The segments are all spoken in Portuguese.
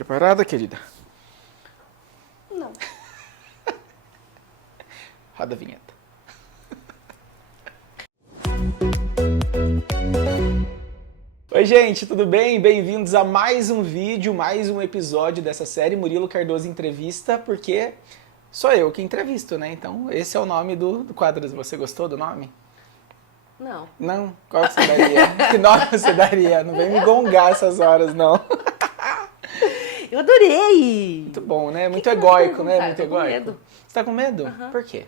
Preparada, querida? Não. Roda a vinheta. Oi, gente, tudo bem? Bem-vindos a mais um vídeo, mais um episódio dessa série Murilo Cardoso Entrevista, porque sou eu que entrevisto, né? Então, esse é o nome do quadro. Você gostou do nome? Não. Não? Qual que você daria? Que nome você daria? Não vem me gongar essas horas, não. Eu adorei! Muito bom, né? Muito que egóico, eu né? vou Muito perguntar? Eu tô com egóico. medo. Você tá com medo? Aham. Por quê?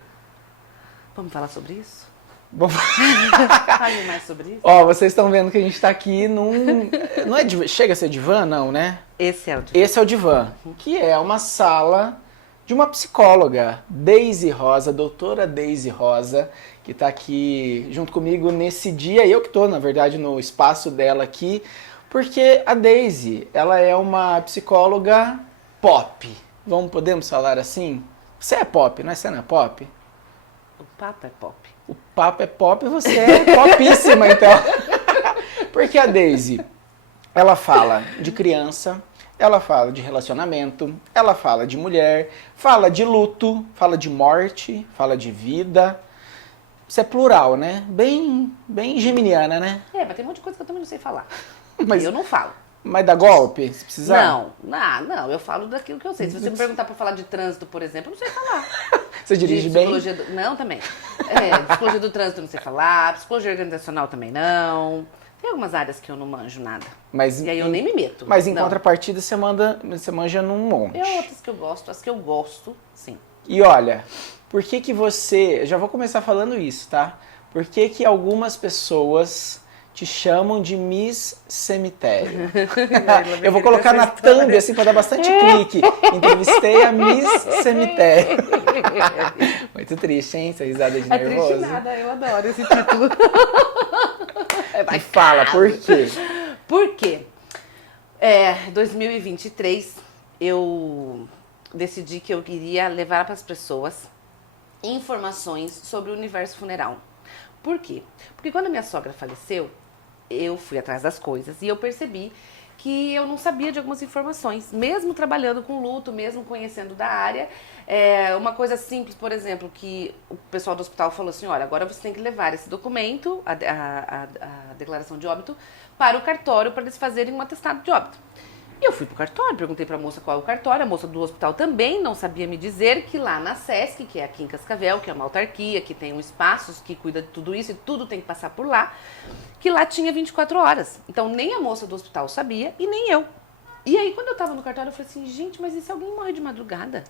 Vamos falar sobre isso? Bom, Fale mais sobre isso? ó, vocês estão vendo que a gente tá aqui num... Não é chega a ser divã, não, né? Esse é o de... Esse é o divã, que é uma sala de uma psicóloga, Deise Rosa, doutora Deise Rosa, que tá aqui junto comigo nesse dia. Eu que tô, na verdade, no espaço dela aqui, porque a Deise, ela é uma psicóloga pop. Podemos falar assim? Você é pop, não é? Você não é pop? O papo é pop. O papo é pop e você é popíssima, então. Porque a Deise, ela fala de criança, ela fala de relacionamento, ela fala de mulher, fala de luto, fala de morte, fala de vida. Isso é plural, né? Bem geminiana, né? É, mas tem um monte de coisa que eu também não sei falar. Mas, Eu não falo. mas dá golpe, se precisar? Não, eu falo daquilo que eu sei. Se você me perguntar pra falar de trânsito, por exemplo, eu não sei falar. Você dirige bem? Não, também. Psicologia do trânsito eu não sei falar, psicologia organizacional também não. Tem algumas áreas que eu não manjo nada. Mas E aí eu nem me meto. Mas em Não. contrapartida você manja num monte. Tem outras que eu gosto, as que eu gosto, sim. E olha, por que que você... Eu já vou começar falando isso, tá? Por que que algumas pessoas te chamam de Miss Cemitério? Eu vou colocar na thumb, assim, pra dar bastante clique. Entrevistei a Miss Cemitério. Muito triste, hein? Essa risada de É nervoso. triste nada, eu adoro esse título. E fala, por quê? Por quê? 2023, eu decidi que eu queria levar para as pessoas informações sobre o universo funeral. Por quê? Porque quando a minha sogra faleceu, eu fui atrás das coisas e eu percebi que eu não sabia de algumas informações, mesmo trabalhando com luto, mesmo conhecendo da área. Uma coisa simples, por exemplo, que o pessoal do hospital falou assim, olha, agora você tem que levar esse documento, a declaração de óbito, para o cartório para eles fazerem um atestado de óbito. E eu fui pro cartório, perguntei pra moça qual é o cartório, a moça do hospital também não sabia me dizer que lá na SESC, que é aqui em Cascavel, que é uma autarquia, que tem um espaço que cuida de tudo isso e tudo tem que passar por lá, que lá tinha 24 horas. Então nem a moça do hospital sabia e nem eu. E aí quando eu tava no cartório eu falei assim, gente, mas e se alguém morre de madrugada?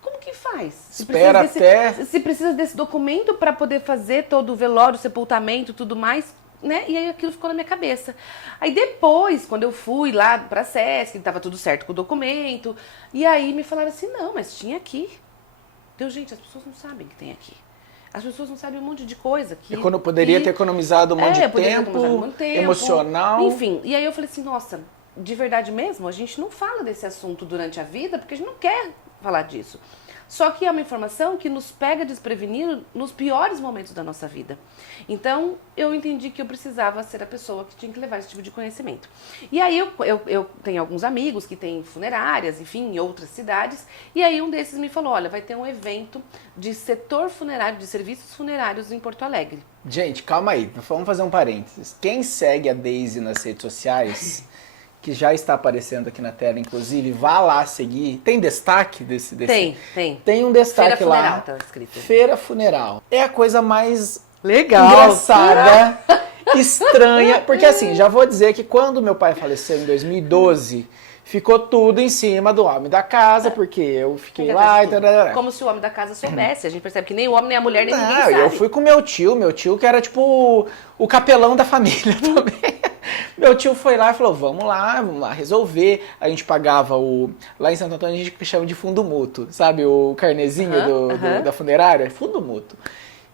Como que faz? Espera até... Se precisa desse documento para poder fazer todo o velório, sepultamento, tudo mais, né? E aí aquilo ficou na minha cabeça. Aí depois, quando eu fui lá pra SESC, tava tudo certo com o documento, e aí me falaram assim, não, mas tinha aqui. Então, gente, as pessoas não sabem que tem aqui. As pessoas não sabem um monte de coisa. E quando eu poderia ter economizado um monte de tempo, emocional. Enfim, e aí eu falei assim, nossa, de verdade mesmo, a gente não fala desse assunto durante a vida, porque a gente não quer falar disso. Só que é uma informação que nos pega desprevenido nos piores momentos da nossa vida. Então, eu entendi que eu precisava ser a pessoa que tinha que levar esse tipo de conhecimento. E aí, eu tenho alguns amigos que têm funerárias, enfim, em outras cidades. E aí, um desses me falou, olha, vai ter um evento de setor funerário, de serviços funerários em Porto Alegre. Gente, calma aí, vamos fazer um parênteses. Quem segue a Deise nas redes sociais... que já está aparecendo aqui na tela, inclusive, vá lá seguir. Tem destaque desse? Tem. Tem um destaque Feira lá. Funeral, tá escrito. Feira Funeral. É a coisa mais Legal. engraçada, estranha. Porque assim, já vou dizer que quando meu pai faleceu em 2012, ficou tudo em cima do homem da casa, porque eu fiquei lá e tal. Como se o homem da casa soubesse. A gente percebe que nem o homem, nem a mulher, nem ninguém sabe. Eu fui com meu tio que era tipo o capelão da família também. Meu tio foi lá e falou, vamos lá resolver. A gente pagava lá em Santo Antônio a gente chama de fundo mútuo, sabe? O carnezinho da funerária, fundo mútuo.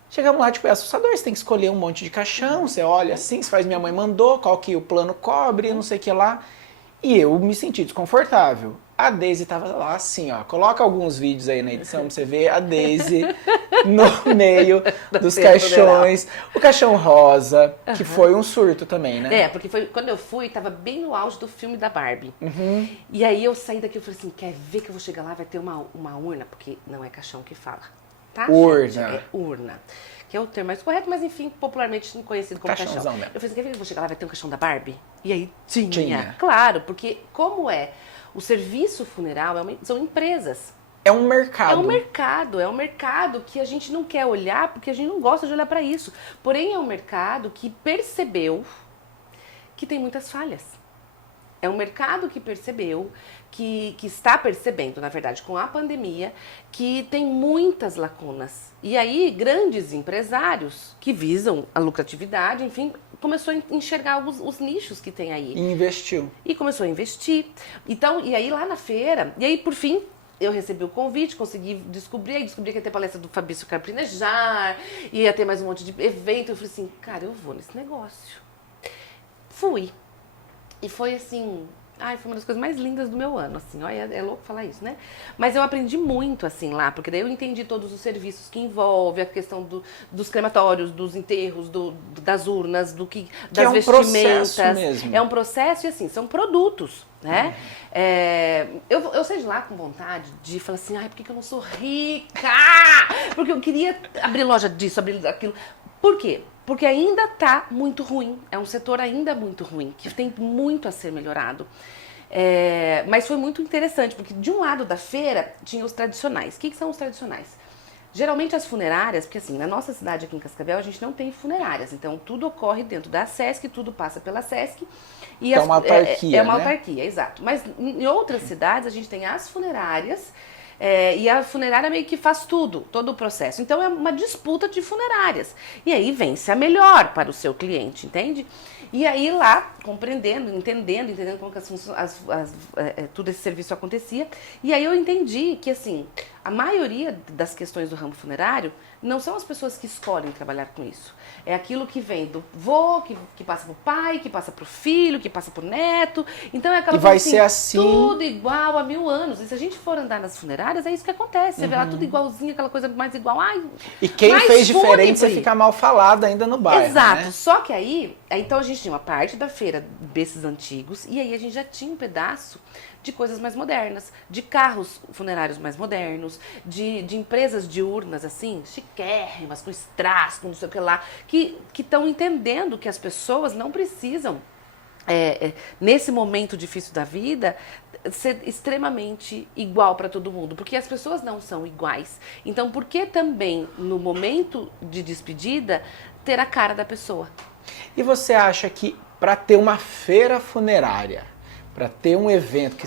Chegamos lá, tipo, é assustador, você tem que escolher um monte de caixão, você olha assim, você faz minha mãe mandou, qual que o plano cobre, não sei o que lá. E eu me senti desconfortável. A Daisy tava lá assim, ó. Coloca alguns vídeos aí na edição pra você ver a Daisy no meio dos caixões. O caixão rosa, que foi um surto também, né? É, porque foi quando eu fui, tava bem no auge do filme da Barbie. E aí eu saí daqui e falei assim, quer ver que eu vou chegar lá, vai ter uma urna, porque não é caixão que fala, tá? Urna. Gente? É urna. Que é o termo mais correto, mas enfim, popularmente conhecido como caixão. Caixãozão mesmo. Eu falei assim, quer ver que eu vou chegar lá, vai ter um caixão da Barbie? E aí tinha. Tinha. Claro, porque como é? O serviço funeral são empresas. É um mercado. É um mercado que a gente não quer olhar porque a gente não gosta de olhar para isso. Porém, é um mercado que percebeu que tem muitas falhas. É um mercado que percebeu, que está percebendo, na verdade, com a pandemia, que tem muitas lacunas. E aí, grandes empresários que visam a lucratividade, enfim, começou a enxergar os nichos que tem aí. E investiu. E começou a investir. Então, e aí lá na feira, e aí por fim, eu recebi o convite, consegui descobrir que ia ter palestra do Fabrício Carpinejar, ia ter mais um monte de evento. Eu falei assim, cara, eu vou nesse negócio. Fui. E foi assim, foi uma das coisas mais lindas do meu ano, assim, olha, é louco falar isso, né? Mas eu aprendi muito, assim, lá, porque daí eu entendi todos os serviços que envolve, a questão dos crematórios, dos enterros, das urnas, das vestimentas. Processo mesmo. É um processo e, assim, são produtos, né? Eu saí de lá com vontade de falar assim, por que eu não sou rica? Porque eu queria abrir loja disso, abrir daquilo. Por quê? Porque ainda está muito ruim, é um setor ainda muito ruim, que tem muito a ser melhorado. Mas foi muito interessante, porque de um lado da feira tinha os tradicionais. O que são os tradicionais? Geralmente as funerárias, porque assim, na nossa cidade aqui em Cascavel a gente não tem funerárias, então tudo ocorre dentro da SESC, tudo passa pela SESC. E é uma autarquia, é uma né? autarquia, exato. Mas em outras cidades a gente tem as funerárias, e a funerária meio que faz todo o processo. Então é uma disputa de funerárias. E aí vence a melhor para o seu cliente, entende? E aí lá, entendendo como que tudo esse serviço acontecia. E aí eu entendi que, assim, a maioria das questões do ramo funerário não são as pessoas que escolhem trabalhar com isso. É aquilo que vem do vô, que passa pro pai, que passa pro filho, que passa pro neto. Então é aquela coisa assim, ser assim, tudo igual há 1000 anos. E se a gente for andar nas funerárias, é isso que acontece. Você vê lá tudo igualzinho, aquela coisa mais igual. E quem fez diferente, você fúnebre. fica mal falado ainda no bairro. Exato. Né? Só que aí, então a gente tinha uma parte da feira desses antigos, e aí a gente já tinha um pedaço de coisas mais modernas, de carros funerários mais modernos, de empresas de urnas, assim, chiquérrimas, com strass, com não sei o que lá, que estão entendendo que as pessoas não precisam, nesse momento difícil da vida, ser extremamente igual para todo mundo, porque as pessoas não são iguais. Então, por que também, no momento de despedida, ter a cara da pessoa? E você acha que para ter uma feira funerária, para ter um evento que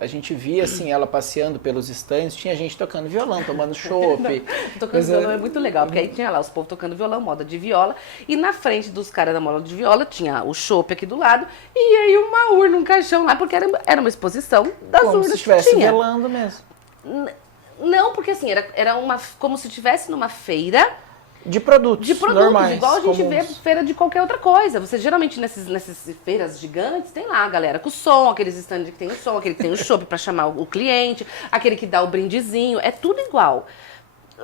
a gente via assim ela passeando pelos estandes, tinha gente tocando violão, tomando chopp. Tocando violão é muito legal, porque aí tinha lá os povos tocando violão, moda de viola, e na frente dos caras da moda de viola tinha o chopp aqui do lado, e aí uma urna, um caixão lá, porque era uma exposição das Como urnas se estivesse que tinha. velando mesmo. Não, porque assim, era como se estivesse numa feira de produtos normais, igual a gente comuns. vê feira de qualquer outra coisa. Você geralmente nessas feiras gigantes tem lá a galera com som, aqueles stands que tem o som, aquele que tem o chopp para chamar o cliente, aquele que dá o brindezinho, é tudo igual.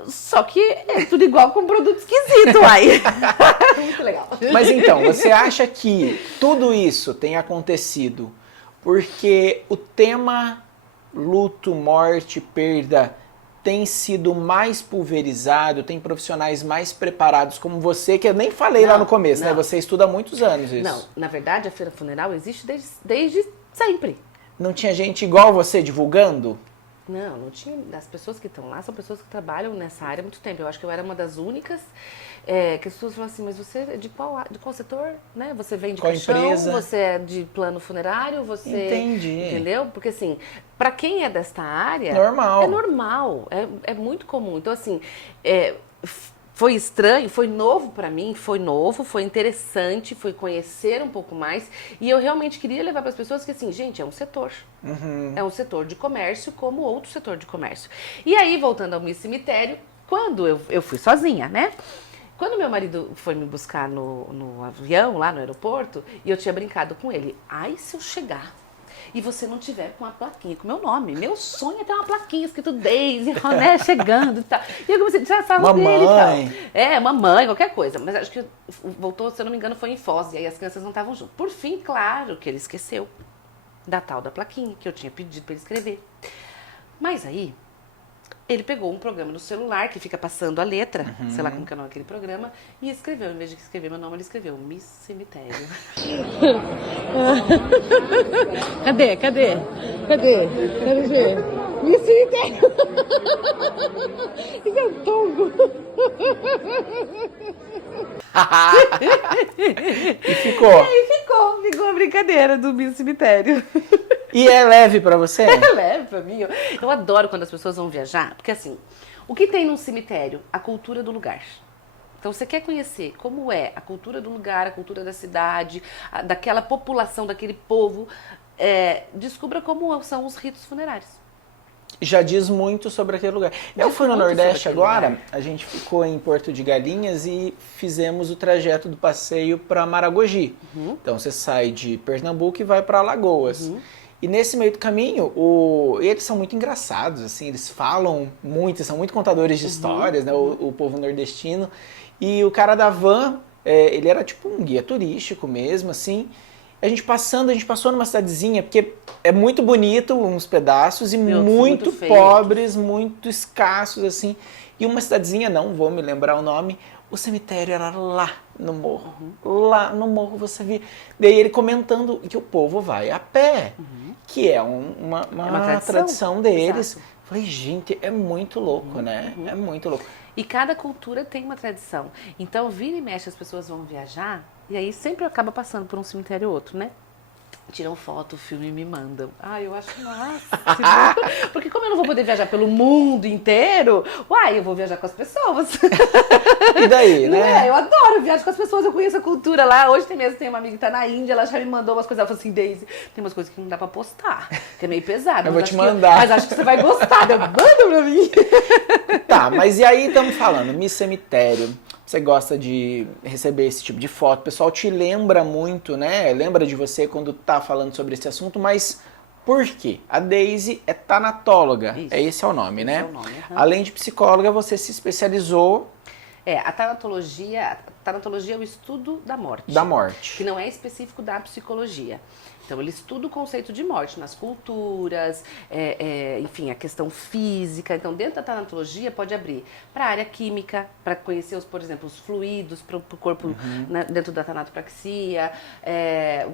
Só que é tudo igual com produto esquisito aí. Muito legal. Mas então, você acha que tudo isso tem acontecido porque o tema luto, morte, perda tem sido mais pulverizado, tem profissionais mais preparados como você, que eu nem falei lá no começo, né? Você estuda há muitos anos isso. Não, na verdade a feira funeral existe desde sempre. Não tinha gente igual você divulgando? Não tinha. As pessoas que estão lá são pessoas que trabalham nessa área há muito tempo. Eu acho que eu era uma das únicas que as pessoas falam assim, mas você é de qual setor? Né? Você vem de caixão, empresa? Você é de plano funerário, você... Entendi. Entendeu? Porque assim, para quem é desta área... Normal. É normal, é muito comum. Então assim, foi estranho, foi novo para mim, foi interessante, foi conhecer um pouco mais. E eu realmente queria levar para as pessoas que assim, gente, é um setor. É um setor de comércio como outro setor de comércio. E aí, voltando ao meu cemitério, quando eu fui sozinha, né? Quando meu marido foi me buscar no avião, lá no aeroporto, e eu tinha brincado com ele, se eu chegar e você não tiver com uma plaquinha com o meu nome. Meu sonho é ter uma plaquinha escrito Daisy, Roné chegando e tal. E eu comecei a tirar sarro dele e tal. Mamãe, qualquer coisa. Mas acho que voltou, se eu não me engano, foi em Foz, e aí as crianças não estavam juntas. Por fim, claro que ele esqueceu da tal da plaquinha, que eu tinha pedido para ele escrever. Mas aí, ele pegou um programa no celular que fica passando a letra, sei lá como que é o nome daquele programa, e escreveu, em vez de escrever meu nome, ele escreveu Miss Cemitério. Cadê? Quero ver. Miss Cemitério. Isso é um tombo. E ficou. E aí ficou a brincadeira do Miss Cemitério. E é leve pra você? É leve pra mim. Eu adoro quando as pessoas vão viajar, porque assim, o que tem num cemitério? A cultura do lugar. Então você quer conhecer como é a cultura do lugar, a cultura da cidade, daquela população, daquele povo, descubra como são os ritos funerários. Já diz muito sobre aquele lugar. Eu fui no Nordeste agora, a gente ficou em Porto de Galinhas e fizemos o trajeto do passeio para Maragogi. Então você sai de Pernambuco e vai para Alagoas. E nesse meio do caminho, eles são muito engraçados, assim, eles falam muito, são muito contadores de histórias, né, o povo nordestino. E o cara da van, ele era tipo um guia turístico mesmo, assim. A gente passou numa cidadezinha, porque é muito bonito uns pedaços e muito pobres, muito escassos, assim. E uma cidadezinha, não vou me lembrar o nome, o cemitério era lá no morro. Lá no morro você via. Daí ele comentando que o povo vai a pé, que é uma tradição deles. Exato. Falei, gente, é muito louco, né? É muito louco. E cada cultura tem uma tradição. Então, vira e mexe, as pessoas vão viajar, e aí sempre acaba passando por um cemitério ou outro, né? Tiram foto, filme e me mandam. Eu acho massa. Porque como eu não vou poder viajar pelo mundo inteiro, eu vou viajar com as pessoas. E daí, né? Eu adoro viajar com as pessoas, eu conheço a cultura lá. Hoje tem uma amiga que tá na Índia, ela já me mandou umas coisas. Ela falou assim, Daisy, tem umas coisas que não dá pra postar, que é meio pesado. Eu vou te mandar. Mas acho que você vai gostar. Manda pra mim. Tá, mas e aí estamos falando, Miss Cemitério. Você gosta de receber esse tipo de foto, o pessoal te lembra muito, né? Lembra de você quando tá falando sobre esse assunto, mas por quê? A Daisy é tanatóloga, esse é o nome, né? É o nome, Além de psicóloga, você se especializou... A tanatologia é o estudo da morte. Da morte. Que não é específico da psicologia. Então, ele estuda o conceito de morte nas culturas, enfim, a questão física. Então, dentro da tanatologia, pode abrir para a área química, para conhecer, por exemplo, os fluidos para o corpo dentro da tanatopraxia.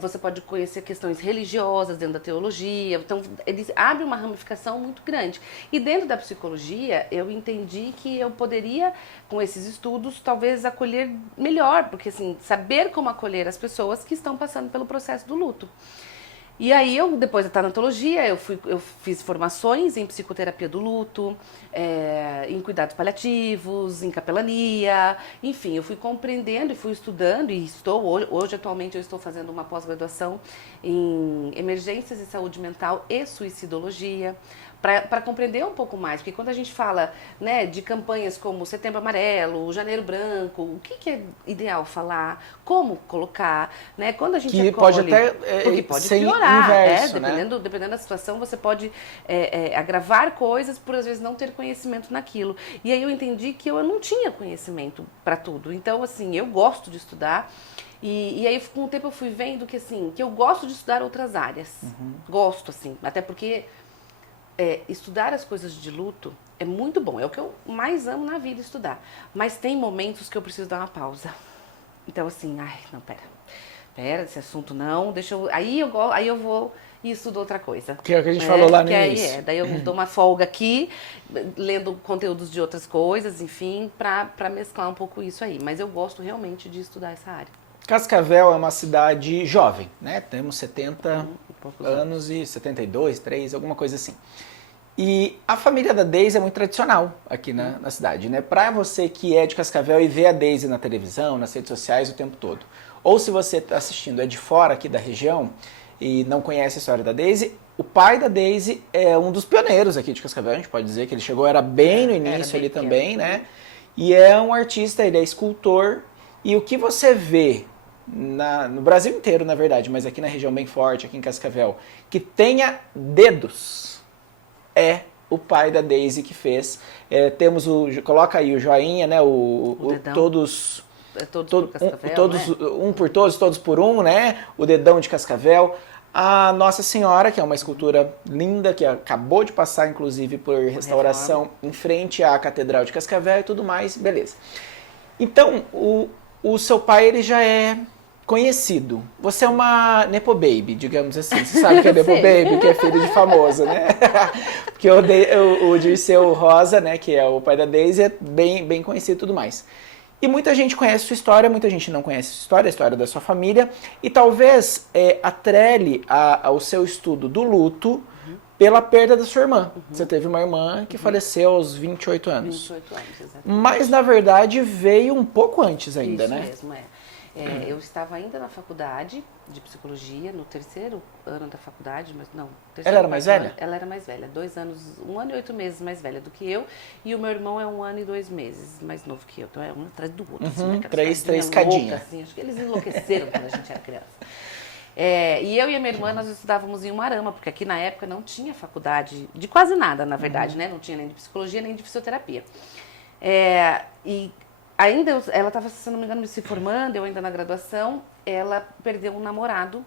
Você pode conhecer questões religiosas dentro da teologia. Então, ele abre uma ramificação muito grande. E dentro da psicologia, eu entendi que eu poderia, com esses estudos, talvez acolher melhor, porque assim, saber como acolher as pessoas que estão passando pelo processo do luto. E aí, depois da tanatologia, eu fiz formações em psicoterapia do luto, em cuidados paliativos, em capelania, enfim, eu fui compreendendo e fui estudando e hoje atualmente eu estou fazendo uma pós-graduação em emergências de saúde mental e suicidologia, para compreender um pouco mais, porque quando a gente fala, né, de campanhas como Setembro Amarelo, Janeiro Branco, o que é ideal falar, como colocar, né, quando a gente acolhe, pode até porque pode ser piorar, inverso, dependendo da situação, você pode agravar coisas por às vezes não ter conhecimento naquilo. E aí eu entendi que eu não tinha conhecimento para tudo, então assim, eu gosto de estudar. E aí, com o tempo, eu fui vendo que, assim, que eu gosto de estudar outras áreas. Gosto, assim, até porque estudar as coisas de luto é muito bom. É o que eu mais amo na vida, estudar. Mas tem momentos que eu preciso dar uma pausa. Então, assim, não, pera, esse assunto não, deixa eu... Aí eu vou e estudo outra coisa. Que é o que a gente falou lá no início. Daí eu dou uma folga aqui, lendo conteúdos de outras coisas, enfim, pra mesclar um pouco isso aí. Mas eu gosto realmente de estudar essa área. Cascavel é uma cidade jovem, né? Temos 70 anos e 72, 3, alguma coisa assim. E a família da Daisy é muito tradicional aqui na cidade, né? Pra você que é de Cascavel e vê a Daisy na televisão, nas redes sociais o tempo todo, ou se você está assistindo é de fora aqui da região e não conhece a história da Daisy, o pai da Daisy é um dos pioneiros aqui de Cascavel, a gente pode dizer que ele chegou, era bem no início ali também, né? E é um artista, ele é escultor, e o que você vê no Brasil inteiro, na verdade, mas aqui na região bem forte, aqui em Cascavel, que tenha dedos, é o pai da Daisy que fez. Temos coloca aí o joinha, né? dedão. Todos... Todos por Cascavel, todos, né? um por todos, todos por um, né? O dedão de Cascavel. A Nossa Senhora, que é uma escultura linda, que acabou de passar, inclusive, por restauração em frente à Catedral de Cascavel e tudo mais, beleza. Então, o seu pai, ele já é conhecido. Você é uma Nepo Baby, digamos assim. Você sabe que é Nepo Baby, que é filho de famoso, né? Porque o Dirceu Rosa, né, que é o pai da Daisy, é bem conhecido e tudo mais. E muita gente conhece sua história, muita gente não conhece a história da sua família, e talvez atrele ao seu estudo do luto pela perda da sua irmã. Você teve uma irmã que faleceu aos 28 anos. 28 anos, exatamente. Mas, na verdade, veio um pouco antes ainda, né? Isso mesmo, eu estava ainda na faculdade de psicologia, no terceiro ano da faculdade, mas não. Ela era mais velha? Ela era mais velha, 2 anos, 1 ano e 8 meses mais velha do que eu, e o meu irmão é 1 ano e 2 meses mais novo que eu, então é um atrás do outro. Assim, três cadinhas. Assim, acho que eles enlouqueceram quando a gente era criança. E eu e a minha irmã, nós estudávamos em Umarama, porque aqui na época não tinha faculdade de quase nada, na verdade, né? Não tinha nem de psicologia, nem de fisioterapia. E ainda ela estava, se não me engano, se formando, eu ainda na graduação, ela perdeu um namorado,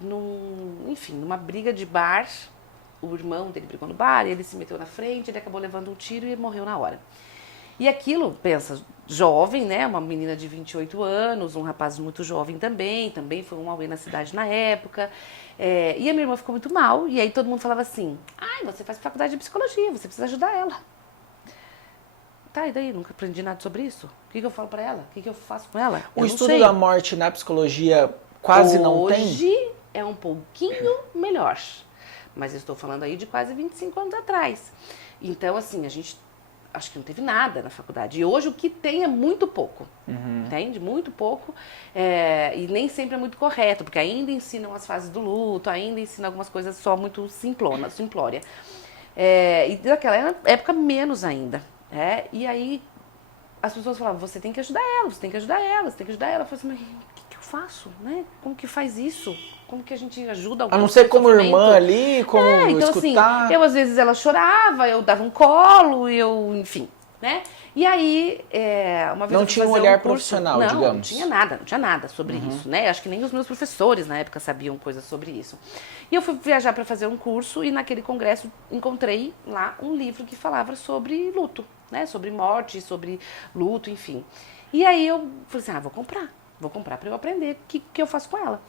numa briga de bar. O irmão dele brigou no bar, ele se meteu na frente, ele acabou levando um tiro e morreu na hora. E aquilo, pensa, jovem, né, uma menina de 28 anos, um rapaz muito jovem também foi um auê na cidade na época. E a minha irmã ficou muito mal, e aí todo mundo falava assim, você faz faculdade de psicologia, você precisa ajudar ela. Tá, e daí? Nunca aprendi nada sobre isso. O que eu falo pra ela? O que eu faço com ela? O estudo da morte na psicologia quase não tem? Hoje é um pouquinho melhor. Mas eu estou falando aí de quase 25 anos atrás. Então, assim, a gente acho que não teve nada na faculdade. E hoje o que tem é muito pouco. Entende? Muito pouco. E nem sempre é muito correto, porque ainda ensinam as fases do luto, ainda ensinam algumas coisas só muito simplória. E naquela época menos ainda. E aí as pessoas falavam, você tem que ajudar ela, você tem que ajudar ela, você tem que ajudar ela. Eu falei assim, mas o que eu faço? Né? Como que faz isso? Como que a gente ajuda alguém? A não ser como irmã ali, como então, escutar. assim, eu às vezes ela chorava, eu dava um colo, enfim, né? E aí, uma vez não eu fui tinha um fazer olhar curso, profissional, não, digamos. Não tinha nada sobre isso, né? Acho que nem os meus professores na época sabiam coisas sobre isso. E eu fui viajar para fazer um curso e naquele congresso encontrei lá um livro que falava sobre luto, né? Sobre morte, sobre luto, enfim. E aí eu falei assim, vou comprar para eu aprender o que eu faço com ela.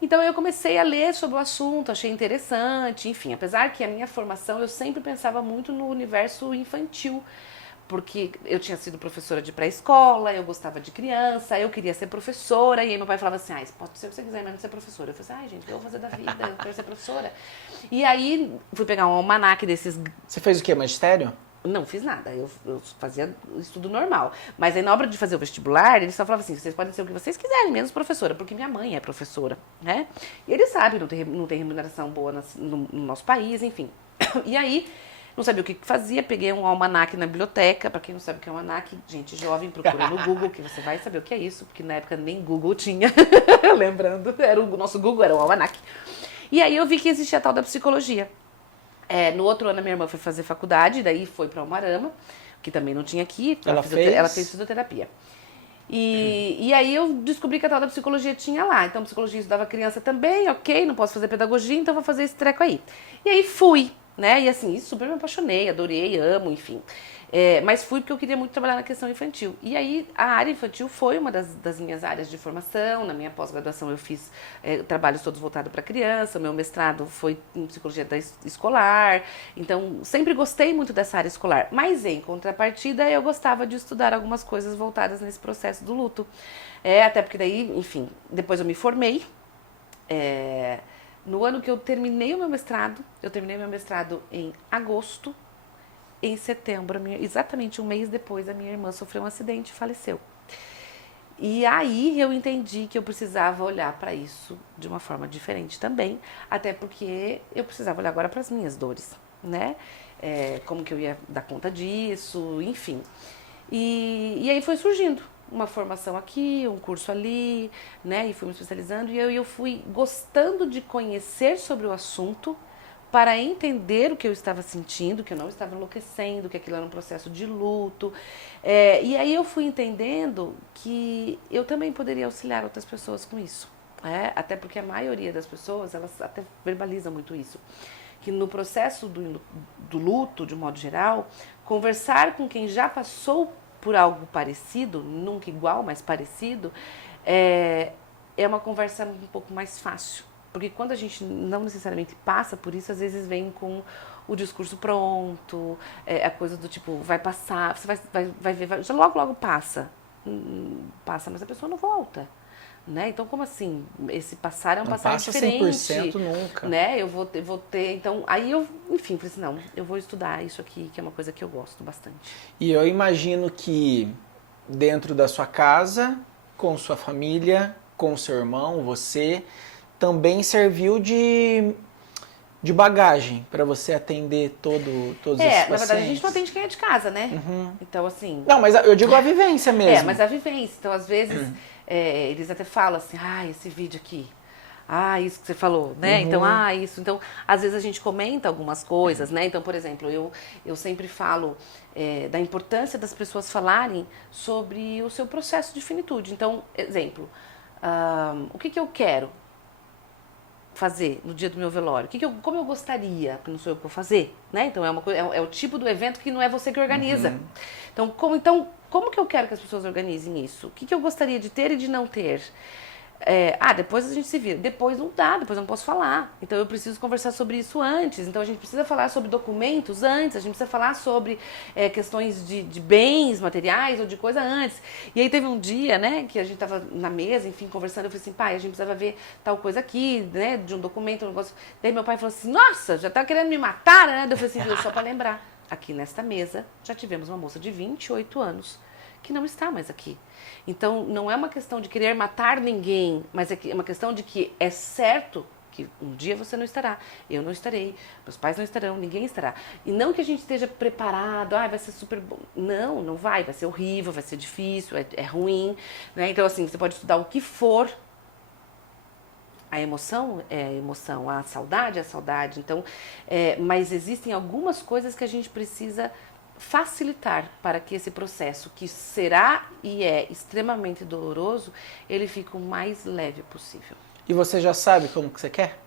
Então eu comecei a ler sobre o assunto, achei interessante, enfim, apesar que a minha formação eu sempre pensava muito no universo infantil, porque eu tinha sido professora de pré-escola, eu gostava de criança, eu queria ser professora, e aí meu pai falava assim, pode ser o que você quiser, mas não ser professora. Eu falei assim, gente, o que eu vou fazer da vida? Eu quero ser professora. E aí fui pegar um almanaque desses... Você fez o quê, magistério? Não fiz nada, eu fazia estudo normal. Mas aí na hora de fazer o vestibular, eles só falavam assim, vocês podem ser o que vocês quiserem, menos professora, porque minha mãe é professora, né? E eles sabem, não tem remuneração boa no nosso país, enfim. E aí, não sabia o que fazia, peguei um almanaque na biblioteca, pra quem não sabe o que é um almanaque, gente jovem, procura no Google, que você vai saber o que é isso, porque na época nem Google tinha, lembrando, o nosso Google era um almanaque. E aí eu vi que existia a tal da psicologia. No outro ano a minha irmã foi fazer faculdade, daí foi para Umarama, que também não tinha aqui, ela fez fisioterapia. E aí eu descobri que a tal da psicologia tinha lá, então psicologia estudava criança também, ok, não posso fazer pedagogia, então vou fazer esse treco aí. E aí fui, né, e assim, super me apaixonei, adorei, amo, enfim. Mas fui porque eu queria muito trabalhar na questão infantil. E aí a área infantil foi uma das minhas áreas de formação. Na minha pós-graduação eu fiz trabalhos todos voltados para criança, o meu mestrado foi em psicologia escolar. Então sempre gostei muito dessa área escolar. Mas em contrapartida eu gostava de estudar algumas coisas voltadas nesse processo do luto. Até porque daí, enfim, depois eu me formei. No ano que eu terminei o meu mestrado em agosto. Em setembro, exatamente um mês depois, a minha irmã sofreu um acidente e faleceu. E aí eu entendi que eu precisava olhar para isso de uma forma diferente também, até porque eu precisava olhar agora para as minhas dores, né? Como que eu ia dar conta disso, enfim. E aí foi surgindo, uma formação aqui, um curso ali, né? E fui me especializando. E eu fui gostando de conhecer sobre o assunto para entender o que eu estava sentindo, que eu não estava enlouquecendo, que aquilo era um processo de luto. E aí eu fui entendendo que eu também poderia auxiliar outras pessoas com isso. Até porque a maioria das pessoas, elas até verbalizam muito isso. Que no processo do luto, de um modo geral, conversar com quem já passou por algo parecido, nunca igual, mas parecido, é uma conversa um pouco mais fácil. Porque quando a gente não necessariamente passa por isso, às vezes vem com o discurso pronto, a coisa do tipo, vai passar, você vai ver, já logo passa. Passa, mas a pessoa não volta. Né? Então, como assim? Esse passar é um Não passar passa diferente. 100% nunca. Né? Eu vou ter... Então, aí eu, enfim, falei assim, não, eu vou estudar isso aqui, que é uma coisa que eu gosto bastante. E eu imagino que dentro da sua casa, com sua família, com seu irmão, você, também serviu de bagagem para você atender todos esses pacientes. Na verdade, a gente não atende quem é de casa, né? Uhum. Então, assim... Não, mas eu digo a vivência mesmo. mas a vivência. Então, às vezes, eles até falam assim, esse vídeo aqui, isso que você falou, né? Então, isso. Então, às vezes a gente comenta algumas coisas, né? Então, por exemplo, eu sempre falo da importância das pessoas falarem sobre o seu processo de finitude. Então, exemplo, o que eu quero fazer no dia do meu velório? Como eu gostaria, porque não sou eu que vou fazer, né? Então é o tipo do evento que não é você que organiza. Então, como que eu quero que as pessoas organizem isso? O que eu gostaria de ter e de não ter? Depois a gente se vira. Depois não dá, depois eu não posso falar. Então eu preciso conversar sobre isso antes. Então a gente precisa falar sobre documentos antes, a gente precisa falar sobre questões de bens materiais ou de coisa antes. E aí teve um dia, né, que a gente tava na mesa, enfim, conversando, eu falei assim, pai, a gente precisava ver tal coisa aqui, né, de um documento, um negócio. Daí meu pai falou assim, nossa, já tá querendo me matar, né? Daí eu falei assim, viu, só pra lembrar, aqui nesta mesa já tivemos uma moça de 28 anos que não está mais aqui. Então, não é uma questão de querer matar ninguém, mas é uma questão de que é certo que um dia você não estará, eu não estarei, meus pais não estarão, ninguém estará. E não que a gente esteja preparado, vai ser super bom. Não vai ser horrível, vai ser difícil, é ruim. Né? Então, assim, você pode estudar o que for, a emoção é a emoção, a saudade é a saudade. Então, mas existem algumas coisas que a gente precisa facilitar para que esse processo, que será e é extremamente doloroso, ele fique o mais leve possível. E você já sabe como que você quer?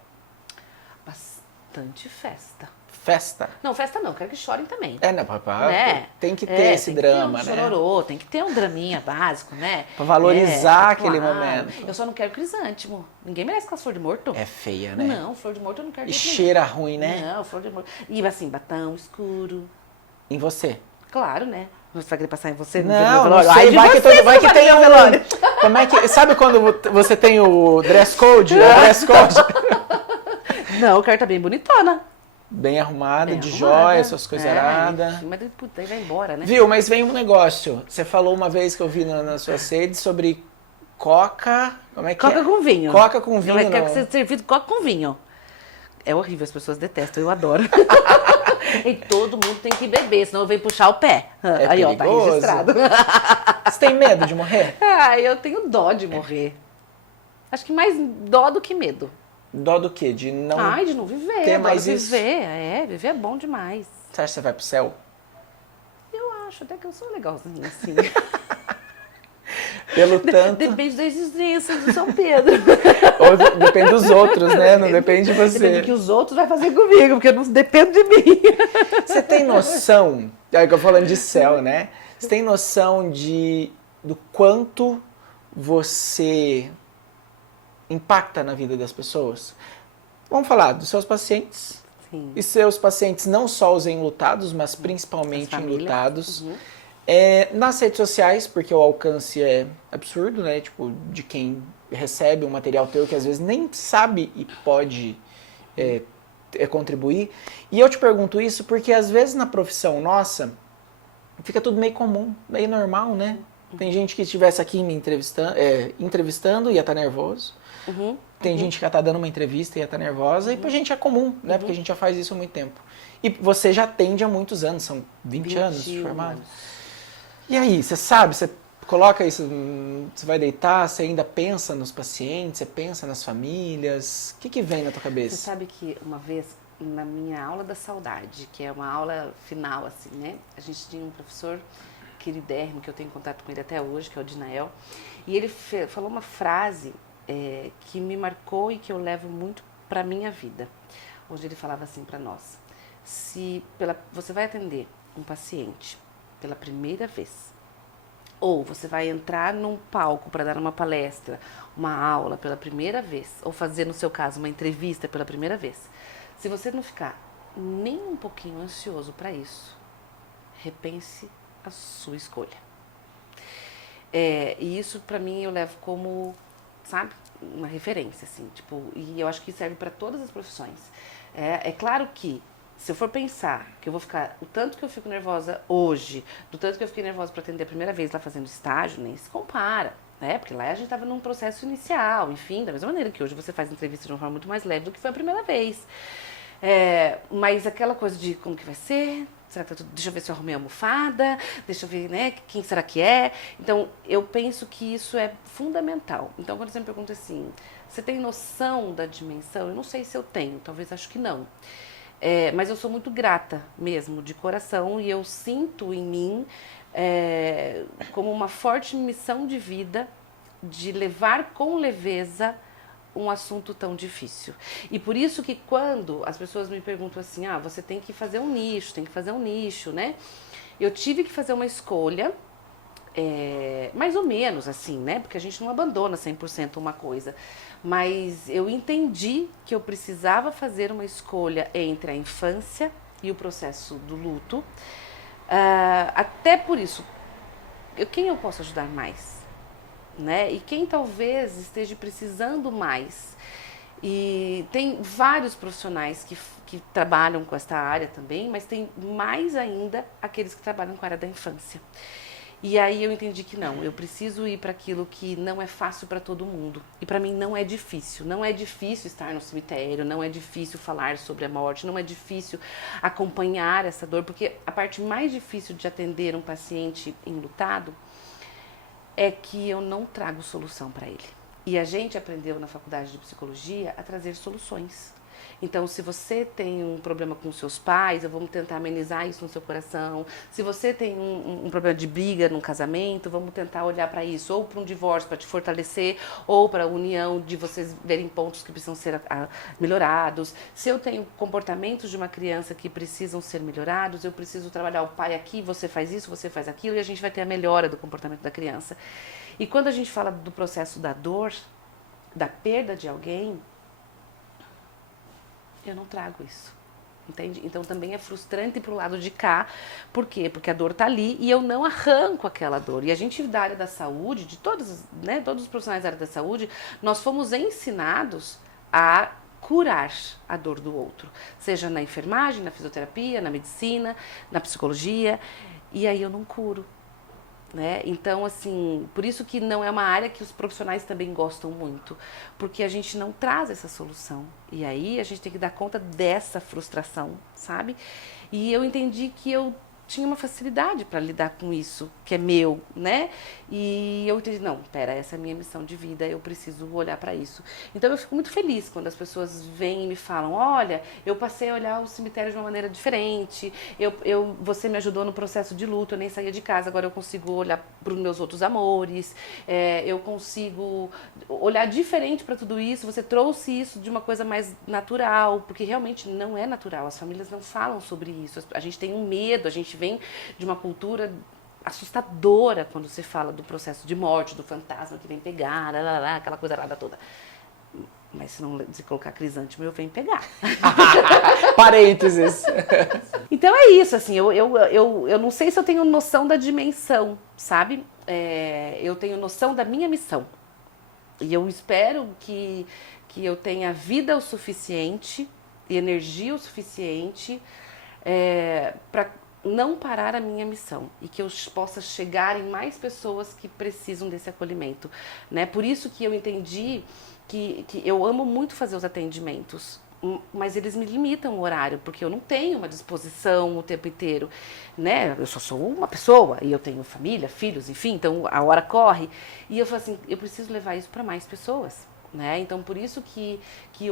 Bastante festa. Festa? Não, festa não, quero que chorem também. Né, papai? Né? Tem que ter esse drama, tem que ter um chororô, tem que ter um draminha básico, né? Pra valorizar aquele momento. Eu só não quero crisântimo. Ninguém merece com a flor de morto. É feia, né? Não, flor de morto eu não quero. E cheira ruim, né? Não, flor de morto. E assim, batom escuro. Em você? Claro, né? Você vai querer passar em você? Não sei, vai que tem velório. Como é que... Sabe quando você tem o dress code? Dress code? Não, eu quero estar bem bonitona. Bem arrumada, de joia, essas coisas aradas. Mas puta, aí vai embora, né? Viu, mas vem um negócio. Você falou uma vez que eu vi nas suas redes sobre coca... Como é que Coca com vinho. Coca com vinho. Eu quero que seja servido coca com vinho. É horrível, as pessoas detestam, eu adoro. E todo mundo tem que beber, senão eu venho puxar o pé. Aí, perigoso. Ó, tá registrado. Você tem medo de morrer? Eu tenho dó de morrer. Acho que mais dó do que medo. Dó do quê? De não... De não viver. ter mais viver. Viver é bom demais. Você acha que você vai pro céu? Eu acho até que eu sou legalzinha, assim. Pelo tanto... Depende da existência do São Pedro. Ou depende dos outros, né? Não depende de você. Depende do que os outros vão fazer comigo, porque não depende de mim. Você tem noção, é que eu falando de céu, né? Você tem noção do quanto você impacta na vida das pessoas? Vamos falar dos seus pacientes. Sim. E seus pacientes não só os enlutados, mas principalmente enlutados. Uhum. Nas redes sociais, porque o alcance é absurdo, né? Tipo, de quem recebe um material teu que às vezes nem sabe e pode contribuir. E eu te pergunto isso porque às vezes na profissão nossa fica tudo meio comum, meio normal, né? Tem gente que estivesse aqui me entrevistando e ia estar nervoso. Uhum. Tem gente que ia estar dando uma entrevista e ia estar nervosa. E pra gente é comum, né? Porque a gente já faz isso há muito tempo. E você já atende há muitos anos, são 20 anos de formado. E aí, você sabe, você coloca isso, você vai deitar, você ainda pensa nos pacientes, você pensa nas famílias, o que vem na tua Você cabeça? sabe que uma vez, na minha aula da saudade, que é uma aula final, assim, né? A gente tinha um professor queridérrimo, que eu tenho contato com ele até hoje, que é o Dinael, e ele falou uma frase que me marcou e que eu levo muito para minha vida. Hoje ele falava assim para nós: você vai atender um paciente pela primeira vez, ou você vai entrar num palco para dar uma palestra, uma aula pela primeira vez, ou fazer, no seu caso, uma entrevista pela primeira vez, se você não ficar nem um pouquinho ansioso para isso, repense a sua escolha. E isso para mim eu levo como, sabe, uma referência, assim, tipo, e eu acho que serve para todas as profissões. É claro que se eu for pensar que eu vou ficar, o tanto que eu fico nervosa hoje, do tanto que eu fiquei nervosa para atender a primeira vez lá fazendo estágio, nem se compara, né? Porque lá a gente estava num processo inicial, enfim, da mesma maneira que hoje você faz entrevista de uma forma muito mais leve do que foi a primeira vez. Mas aquela coisa de como que vai ser, será que tá tudo, deixa eu ver se eu arrumei a almofada, deixa eu ver, né, quem será que é. Então, eu penso que isso é fundamental. Então, quando você me pergunta assim, você tem noção da dimensão? Eu não sei se eu tenho, talvez acho que não. Mas eu sou muito grata mesmo, de coração, e eu sinto em mim como uma forte missão de vida de levar com leveza um assunto tão difícil. E por isso que quando as pessoas me perguntam assim, você tem que fazer um nicho, né? Eu tive que fazer uma escolha, mais ou menos assim, né? Porque a gente não abandona 100% uma coisa. Mas eu entendi que eu precisava fazer uma escolha entre a infância e o processo do luto. Até por isso, quem eu posso ajudar mais? Né? E quem talvez esteja precisando mais. E tem vários profissionais que trabalham com esta área também, mas tem mais ainda aqueles que trabalham com a área da infância. E aí eu entendi que não, eu preciso ir para aquilo que não é fácil para todo mundo. E para mim não é difícil. Não é difícil estar no cemitério, não é difícil falar sobre a morte, não é difícil acompanhar essa dor, porque a parte mais difícil de atender um paciente enlutado é que eu não trago solução para ele. E a gente aprendeu na faculdade de psicologia a trazer soluções. Então, se você tem um problema com seus pais, vamos tentar amenizar isso no seu coração. Se você tem um problema de briga num casamento, vamos tentar olhar para isso, ou para um divórcio para te fortalecer, ou para a união de vocês verem pontos que precisam ser melhorados. Se eu tenho comportamentos de uma criança que precisam ser melhorados, eu preciso trabalhar o pai aqui, você faz isso, você faz aquilo, e a gente vai ter a melhora do comportamento da criança. E quando a gente fala do processo da dor, da perda de alguém, eu não trago isso, entende? Então também é frustrante pro lado de cá. Por quê? Porque a dor tá ali e eu não arranco aquela dor. E a gente da área da saúde, de todos, né, todos os profissionais da área da saúde, nós fomos ensinados a curar a dor do outro. Seja na enfermagem, na fisioterapia, na medicina, na psicologia. E aí eu não curo. Né? Então, assim, por isso que não é uma área que os profissionais também gostam muito, porque a gente não traz essa solução. E aí a gente tem que dar conta dessa frustração, sabe? E eu entendi que eu tinha uma facilidade para lidar com isso, que é meu, né? E eu entendi, não, pera, essa é a minha missão de vida, eu preciso olhar para isso. Então eu fico muito feliz quando as pessoas vêm e me falam, olha, eu passei a olhar o cemitério de uma maneira diferente, você me ajudou no processo de luto, eu nem saía de casa, agora eu consigo olhar para os meus outros amores, eu consigo olhar diferente para tudo isso, você trouxe isso de uma coisa mais natural, porque realmente não é natural, as famílias não falam sobre isso, a gente tem um medo, a gente vem de uma cultura assustadora quando se fala do processo de morte, do fantasma que vem pegar, aquela coisa lá toda. Mas se não se colocar crisântemo, eu venho pegar. Parênteses. Então é isso, assim, eu não sei se eu tenho noção da dimensão, sabe? Eu tenho noção da minha missão. E eu espero que eu tenha vida o suficiente e energia o suficiente para não parar a minha missão e que eu possa chegar em mais pessoas que precisam desse acolhimento, né? Por isso que eu entendi que eu amo muito fazer os atendimentos, Mas eles me limitam o horário, porque eu não tenho uma disposição o tempo inteiro, né? Eu só sou uma pessoa e eu tenho família, filhos, enfim, então a hora corre. E eu falo assim, eu preciso levar isso para mais pessoas, né? Então, por isso que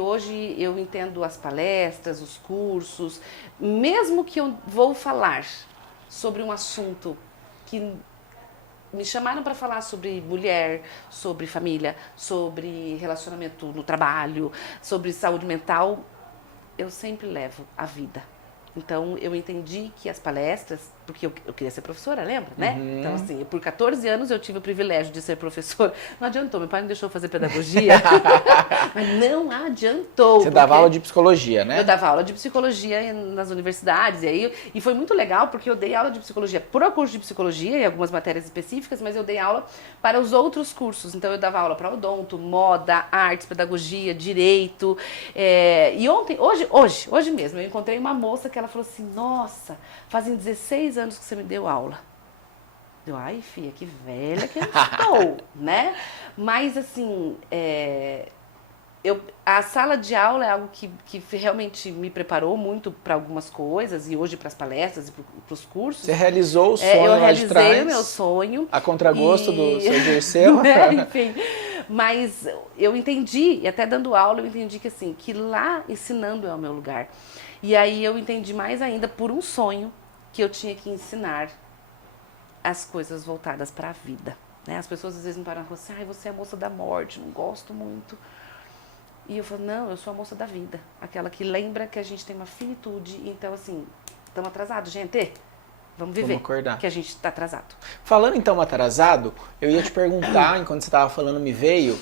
hoje eu entendo as palestras, os cursos, mesmo que eu vou falar sobre um assunto que me chamaram para falar sobre mulher, sobre família, sobre relacionamento no trabalho, sobre saúde mental, eu sempre levo a vida. Então, eu entendi que as palestras, porque eu queria ser professora, lembra, né? Então, assim, por 14 anos eu tive o privilégio de ser professora. Não adiantou, meu pai não deixou fazer pedagogia, mas não adiantou. Você dava aula de psicologia, né? Eu dava aula de psicologia nas universidades, e foi muito legal, porque eu dei aula de psicologia para o curso de psicologia e algumas matérias específicas, mas eu dei aula para os outros cursos. Então, eu dava aula para odonto, moda, artes, pedagogia, direito. E hoje mesmo, eu encontrei uma moça que ela falou assim, nossa, fazem 16 anos que você me deu aula. Eu, ai, filha, que velha que eu estou, né? Mas, assim, a sala de aula é algo que realmente me preparou muito para algumas coisas, e hoje para as palestras e para os cursos. Você realizou o sonho eu lá de trás. realizei o meu sonho. A contragosto do seu Dirceu. Né? Enfim, mas eu entendi, e até dando aula, eu entendi que assim, que lá ensinando é o meu lugar. E aí eu entendi mais ainda por um sonho que eu tinha que ensinar as coisas voltadas para a vida. Né? As pessoas às vezes me param e falam assim, ai, você é a moça da morte, não gosto muito. E eu falo, não, eu sou a moça da vida. Aquela que lembra que a gente tem uma finitude. Então, assim, estamos atrasados, gente. Vamos viver. Vamos acordar. Que a gente está atrasado. Falando então atrasado, eu ia te perguntar, enquanto você estava falando me veio,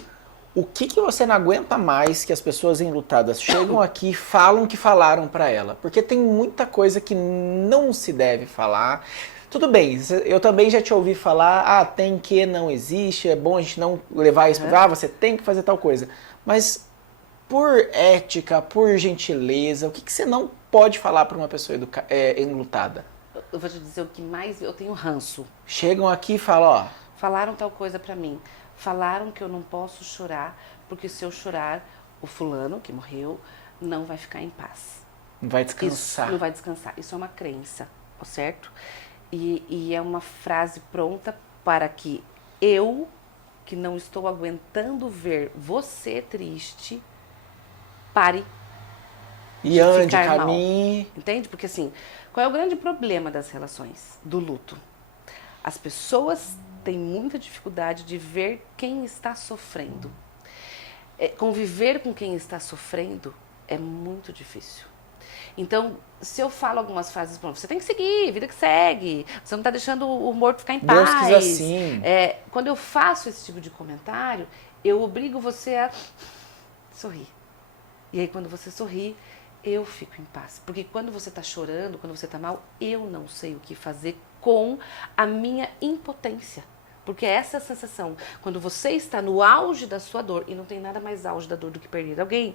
o que você não aguenta mais que as pessoas enlutadas chegam aqui e falam que falaram para ela? Porque tem muita coisa que não se deve falar. Tudo bem, eu também já te ouvi falar, tem que, não existe, é bom a gente não levar isso para você tem que fazer tal coisa. Mas por ética, por gentileza, o que você não pode falar para uma pessoa enlutada? Eu vou te dizer o que mais eu tenho ranço. Chegam aqui e falam, ó... Falaram tal coisa pra mim. Falaram que eu não posso chorar, porque se eu chorar, o fulano, que morreu, não vai ficar em paz. Não vai descansar. Isso, não vai descansar. Isso é uma crença, certo? E é uma frase pronta para que eu, que não estou aguentando ver você triste, pare e ande, caminhe. Entende? Porque assim, qual é o grande problema das relações, do luto? As pessoas têm muita dificuldade de ver quem está sofrendo. Conviver com quem está sofrendo é muito difícil. Então, se eu falo algumas frases, você tem que seguir, vida que segue, você não está deixando o morto ficar em paz. Deus quis assim. Quando eu faço esse tipo de comentário, eu obrigo você a sorrir. E aí, quando você sorri, eu fico em paz. Porque quando você está chorando, quando você está mal, eu não sei o que fazer com a minha impotência. Porque essa é a sensação. Quando você está no auge da sua dor, e não tem nada mais auge da dor do que perder alguém,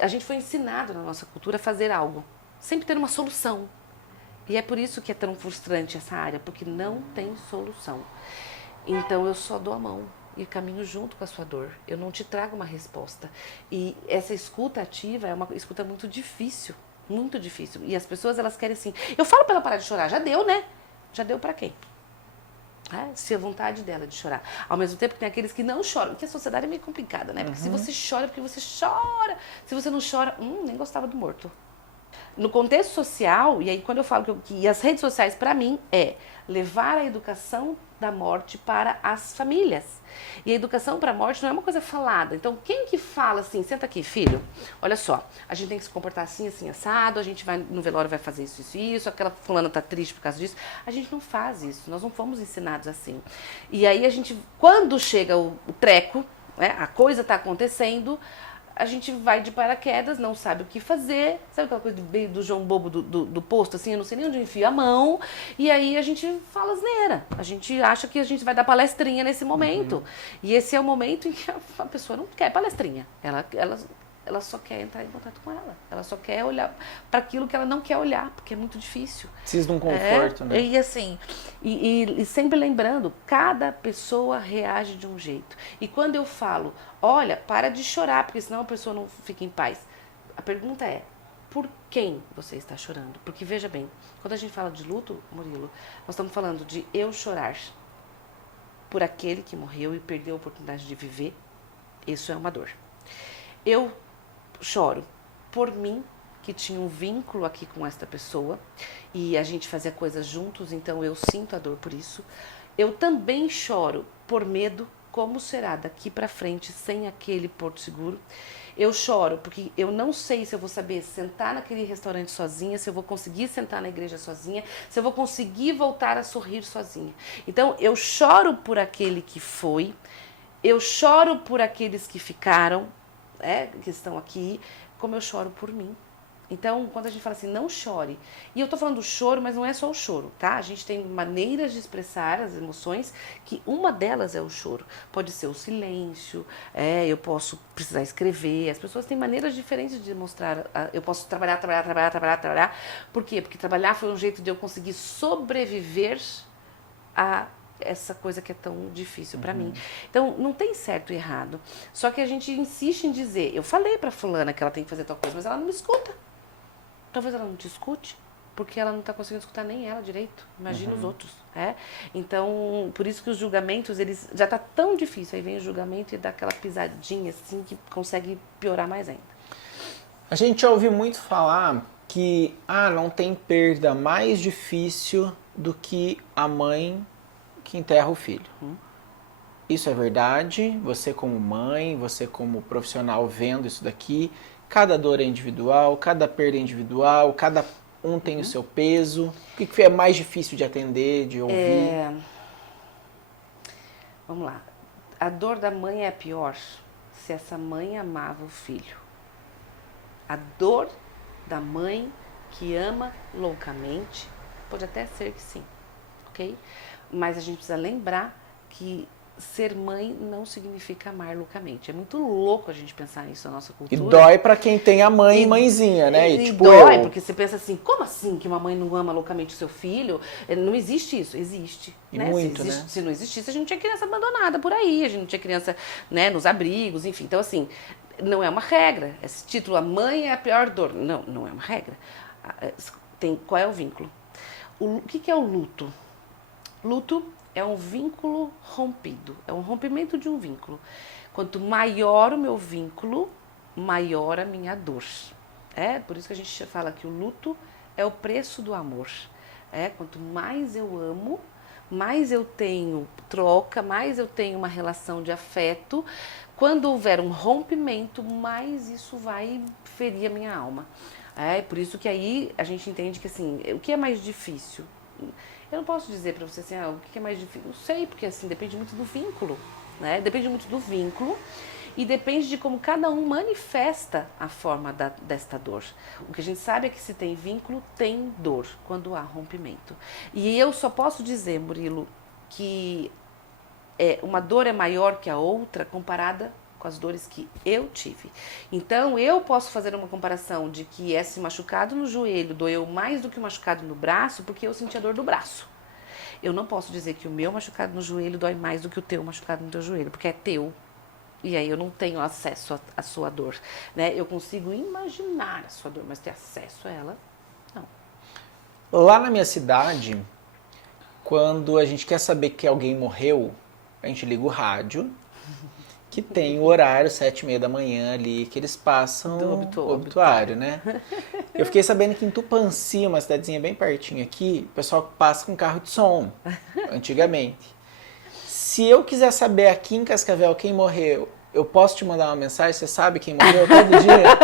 a gente foi ensinado na nossa cultura a fazer algo. Sempre ter uma solução. E é por isso que é tão frustrante essa área, porque não tem solução. Então eu só dou a mão e caminho junto com a sua dor. Eu não te trago uma resposta. E essa escuta ativa é uma escuta muito difícil. Muito difícil. E as pessoas, elas querem assim... Eu falo para ela parar de chorar. Já deu, né? Já deu para quem? Se a vontade dela de chorar. Ao mesmo tempo que tem aqueles que não choram. Porque a sociedade é meio complicada, né? Porque se você chora, porque você chora. Se você não chora, nem gostava do morto. No contexto social, e aí quando eu falo que as redes sociais, para mim, é levar a educação da morte para as famílias. E a educação para a morte não é uma coisa falada. Então, quem que fala assim, senta aqui, filho, olha só, a gente tem que se comportar assim, assim, assado, a gente vai no velório vai fazer isso, isso e isso, aquela fulana tá triste por causa disso. A gente não faz isso, nós não fomos ensinados assim. E aí a gente, quando chega o treco, né, a coisa tá acontecendo, a gente vai de paraquedas, não sabe o que fazer. Sabe aquela coisa do João Bobo do posto, assim? Eu não sei nem onde enfia a mão. E aí a gente fala asneira. A gente acha que a gente vai dar palestrinha nesse momento. E esse é o momento em que a pessoa não quer palestrinha. Ela só quer entrar em contato com ela. Ela só quer olhar para aquilo que ela não quer olhar, porque é muito difícil. Precisa de um conforto, né? E assim, e sempre lembrando, cada pessoa reage de um jeito. E quando eu falo, olha, para de chorar, porque senão a pessoa não fica em paz. a pergunta é, por quem você está chorando? Porque veja bem, quando a gente fala de luto, Murilo, nós estamos falando de eu chorar por aquele que morreu e perdeu a oportunidade de viver. Isso é uma dor. Eu choro por mim, que tinha um vínculo aqui com esta pessoa e a gente fazia coisas juntos, então eu sinto a dor por isso. Eu também choro por medo, como será daqui para frente sem aquele porto seguro. Eu choro porque eu não sei se eu vou saber sentar naquele restaurante sozinha, se eu vou conseguir sentar na igreja sozinha, se eu vou conseguir voltar a sorrir sozinha. Então eu choro por aquele que foi, eu choro por aqueles que ficaram, que estão aqui, como eu choro por mim. Então, quando a gente fala assim, não chore, e eu tô falando do choro, mas não é só o choro, tá? A gente tem maneiras de expressar as emoções, que uma delas é o choro. Pode ser o silêncio, eu posso precisar escrever, as pessoas têm maneiras diferentes de demonstrar, eu posso trabalhar. Por quê? Porque trabalhar foi um jeito de eu conseguir sobreviver a essa coisa que é tão difícil para mim. Então, não tem certo e errado. Só que a gente insiste em dizer, eu falei pra fulana que ela tem que fazer tal coisa, mas ela não me escuta. Talvez ela não te escute, porque ela não está conseguindo escutar nem ela direito. Imagina os outros. Então, por isso que os julgamentos, eles já tá tão difícil. Aí vem o julgamento e dá aquela pisadinha assim que consegue piorar mais ainda. A gente ouve muito falar que não tem perda mais difícil do que a mãe que enterra o filho. Isso é verdade? Você como mãe, você como profissional vendo isso daqui, cada dor é individual, cada perda é individual, cada um tem o seu peso. O que é mais difícil de atender, de ouvir? Vamos lá. A dor da mãe é a pior se essa mãe amava o filho. A dor da mãe que ama loucamente, pode até ser que sim, ok? Mas a gente precisa lembrar que ser mãe não significa amar loucamente. É muito louco a gente pensar nisso na nossa cultura. E dói pra quem tem a mãe e mãezinha, né? E tipo dói, porque você pensa assim, como assim que uma mãe não ama loucamente o seu filho? Não existe isso, existe. E né? muito, Se não existisse, a gente não tinha criança abandonada por aí, a gente não tinha criança, né, nos abrigos, enfim. Então, assim, não é uma regra. Esse título, a mãe é a pior dor. Não, não é uma regra. Qual é o vínculo? O que é o luto? Luto é um vínculo rompido, é um rompimento de um vínculo. Quanto maior o meu vínculo, maior a minha dor. Por isso que a gente fala que o luto é o preço do amor. Quanto mais eu amo, mais eu tenho troca, mais eu tenho uma relação de afeto. Quando houver um rompimento, mais isso vai ferir a minha alma. Por isso que aí a gente entende que assim, o que é mais difícil? Eu não posso dizer para você assim, o que é mais difícil? Não sei, porque assim, depende muito do vínculo, né? Depende muito do vínculo e depende de como cada um manifesta a forma desta dor. O que a gente sabe é que se tem vínculo, tem dor quando há rompimento. E eu só posso dizer, Murilo, que uma dor é maior que a outra comparada com as dores que eu tive. Então, eu posso fazer uma comparação de que esse machucado no joelho doeu mais do que o machucado no braço, porque eu senti a dor do braço. Eu não posso dizer que o meu machucado no joelho dói mais do que o teu machucado no teu joelho, porque é teu. E aí eu não tenho acesso à sua dor, né? Eu consigo imaginar a sua dor, mas ter acesso a ela, não. Lá na minha cidade, quando a gente quer saber que alguém morreu, a gente liga o rádio, que tem o horário, 7h30 da manhã ali, que eles passam o obituário, né? Eu fiquei sabendo que em Tupãssi, uma cidadezinha bem pertinho aqui, o pessoal passa com carro de som, antigamente. Se eu quiser saber aqui em Cascavel quem morreu, eu posso te mandar uma mensagem? Você sabe quem morreu todo dia?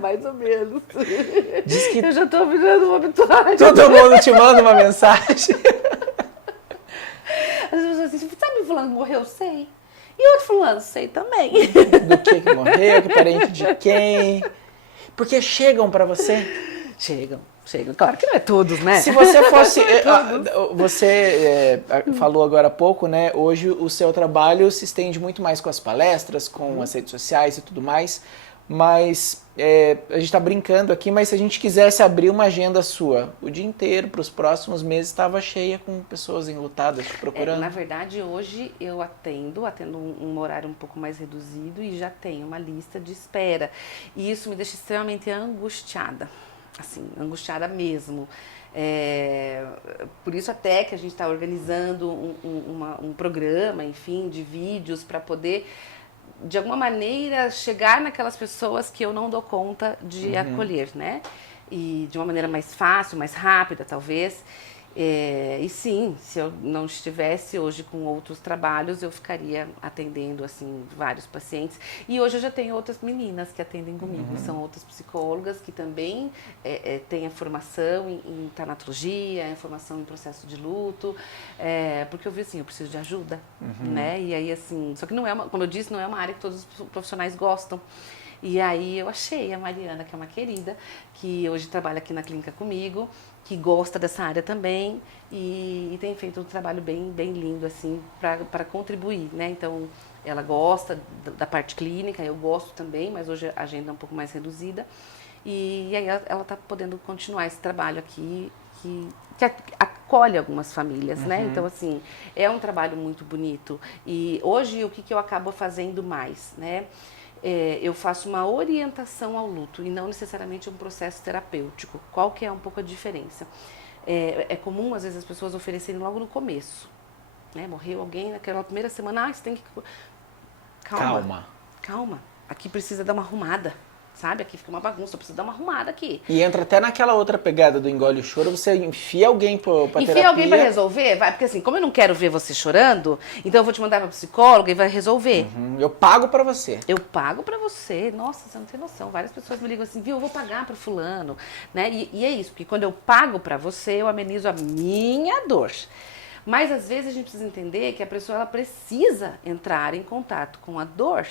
Mais ou menos. Diz que eu já tô virando um obituário. todo mundo te manda uma mensagem. As pessoas assim, sabe fulano que morreu? Sei. E outro fulano? Sei também. Do que morreu, que parente de quem. Porque chegam pra você. Chegam. Claro que não é todos, né? Se você fosse... Você falou agora há pouco, né? Hoje o seu trabalho se estende muito mais com as palestras, com as redes sociais e tudo mais. Mas a gente está brincando aqui, mas se a gente quisesse abrir uma agenda sua, o dia inteiro, para os próximos meses, estava cheia com pessoas enlutadas te procurando. Na verdade, hoje eu atendo um horário um pouco mais reduzido e já tenho uma lista de espera. E isso me deixa extremamente angustiada, assim, angustiada mesmo. Por isso até que a gente está organizando um programa, enfim, de vídeos para poder, de alguma maneira, chegar naquelas pessoas que eu não dou conta de acolher, né? E de uma maneira mais fácil, mais rápida, talvez. E sim, se eu não estivesse hoje com outros trabalhos, eu ficaria atendendo, assim, vários pacientes. E hoje eu já tenho outras meninas que atendem comigo, são outras psicólogas que também têm a formação em tanatologia, a formação em processo de luto, porque eu vi assim, eu preciso de ajuda, né? E aí, assim, só que não é como eu disse, não é uma área que todos os profissionais gostam. E aí eu achei a Mariana, que é uma querida, que hoje trabalha aqui na clínica comigo, que gosta dessa área também e tem feito um trabalho bem, bem lindo, assim, para contribuir, né? Então, ela gosta da parte clínica, eu gosto também, mas hoje a agenda é um pouco mais reduzida. E aí ela está podendo continuar esse trabalho aqui, que acolhe algumas famílias, né? Então, assim, é um trabalho muito bonito. E hoje, o que eu acabo fazendo mais, né? Eu faço uma orientação ao luto e não necessariamente um processo terapêutico. Qual que é um pouco a diferença? É comum, às vezes, as pessoas oferecerem logo no começo. Né? Morreu alguém naquela primeira semana, você tem que... Calma. Aqui precisa dar uma arrumada, sabe? Aqui fica uma bagunça, precisa dar uma arrumada aqui. E entra até naquela outra pegada do engole o choro, você enfia alguém pra terapia. Enfia alguém pra resolver? Vai, porque assim, como eu não quero ver você chorando, então eu vou te mandar pra psicóloga e vai resolver. Eu pago pra você. Eu pago pra você. Nossa, você não tem noção. Várias pessoas me ligam assim, viu, eu vou pagar pro fulano. Né? E é isso, porque quando eu pago pra você, eu amenizo a minha dor. Mas às vezes a gente precisa entender que a pessoa ela precisa entrar em contato com a dor.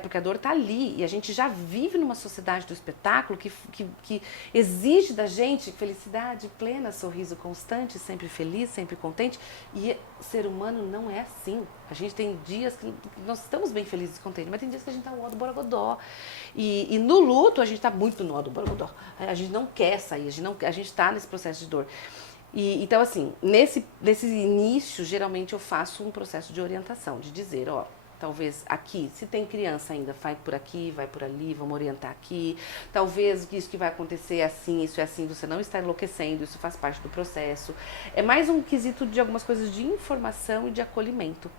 Porque a dor está ali e a gente já vive numa sociedade do espetáculo que exige da gente felicidade plena, sorriso constante, sempre feliz, sempre contente. E ser humano não é assim. A gente tem dias que nós estamos bem felizes e contentes, mas tem dias que a gente está no ó do borogodó. E no luto a gente está muito no ó do borogodó. A gente não quer sair, a gente está nesse processo de dor. Então, assim, nesse início, geralmente eu faço um processo de orientação, de dizer, ó, talvez aqui, se tem criança ainda, vai por aqui, vai por ali, vamos orientar aqui. Talvez isso que vai acontecer é assim, isso é assim, você não está enlouquecendo, isso faz parte do processo. É mais um quesito de algumas coisas de informação e de acolhimento.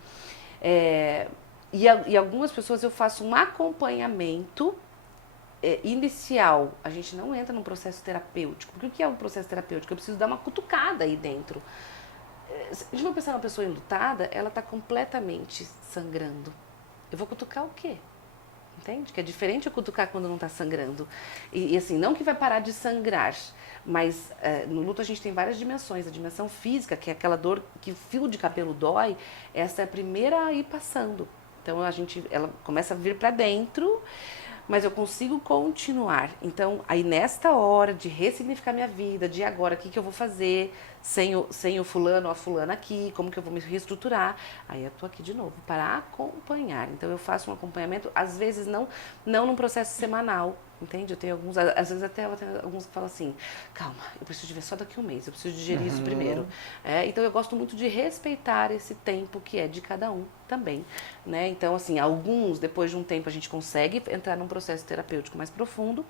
E algumas pessoas eu faço um acompanhamento inicial. A gente não entra num processo terapêutico. Porque o que é um processo terapêutico? Eu preciso dar uma cutucada aí dentro. Se a gente for pensar numa pessoa enlutada, ela está completamente sangrando. Eu vou cutucar o quê? Entende? Que é diferente eu cutucar quando não está sangrando. E assim, não que vai parar de sangrar, mas no luto a gente tem várias dimensões. A dimensão física, que é aquela dor que o fio de cabelo dói, essa é a primeira a ir passando. Então ela começa a vir para dentro, mas eu consigo continuar. Então, aí nesta hora de ressignificar minha vida, de agora, o que eu vou fazer sem o fulano ou a fulana aqui, como que eu vou me reestruturar, aí eu tô aqui de novo para acompanhar. Então, eu faço um acompanhamento, às vezes não num processo semanal, entende? Eu tenho alguns, às vezes até alguns que falam assim, calma, eu preciso de ver só daqui a um mês, eu preciso digerir isso primeiro. Então, eu gosto muito de respeitar esse tempo que é de cada um também, né? Então, assim, alguns, depois de um tempo, a gente consegue entrar num processo terapêutico mais profundo,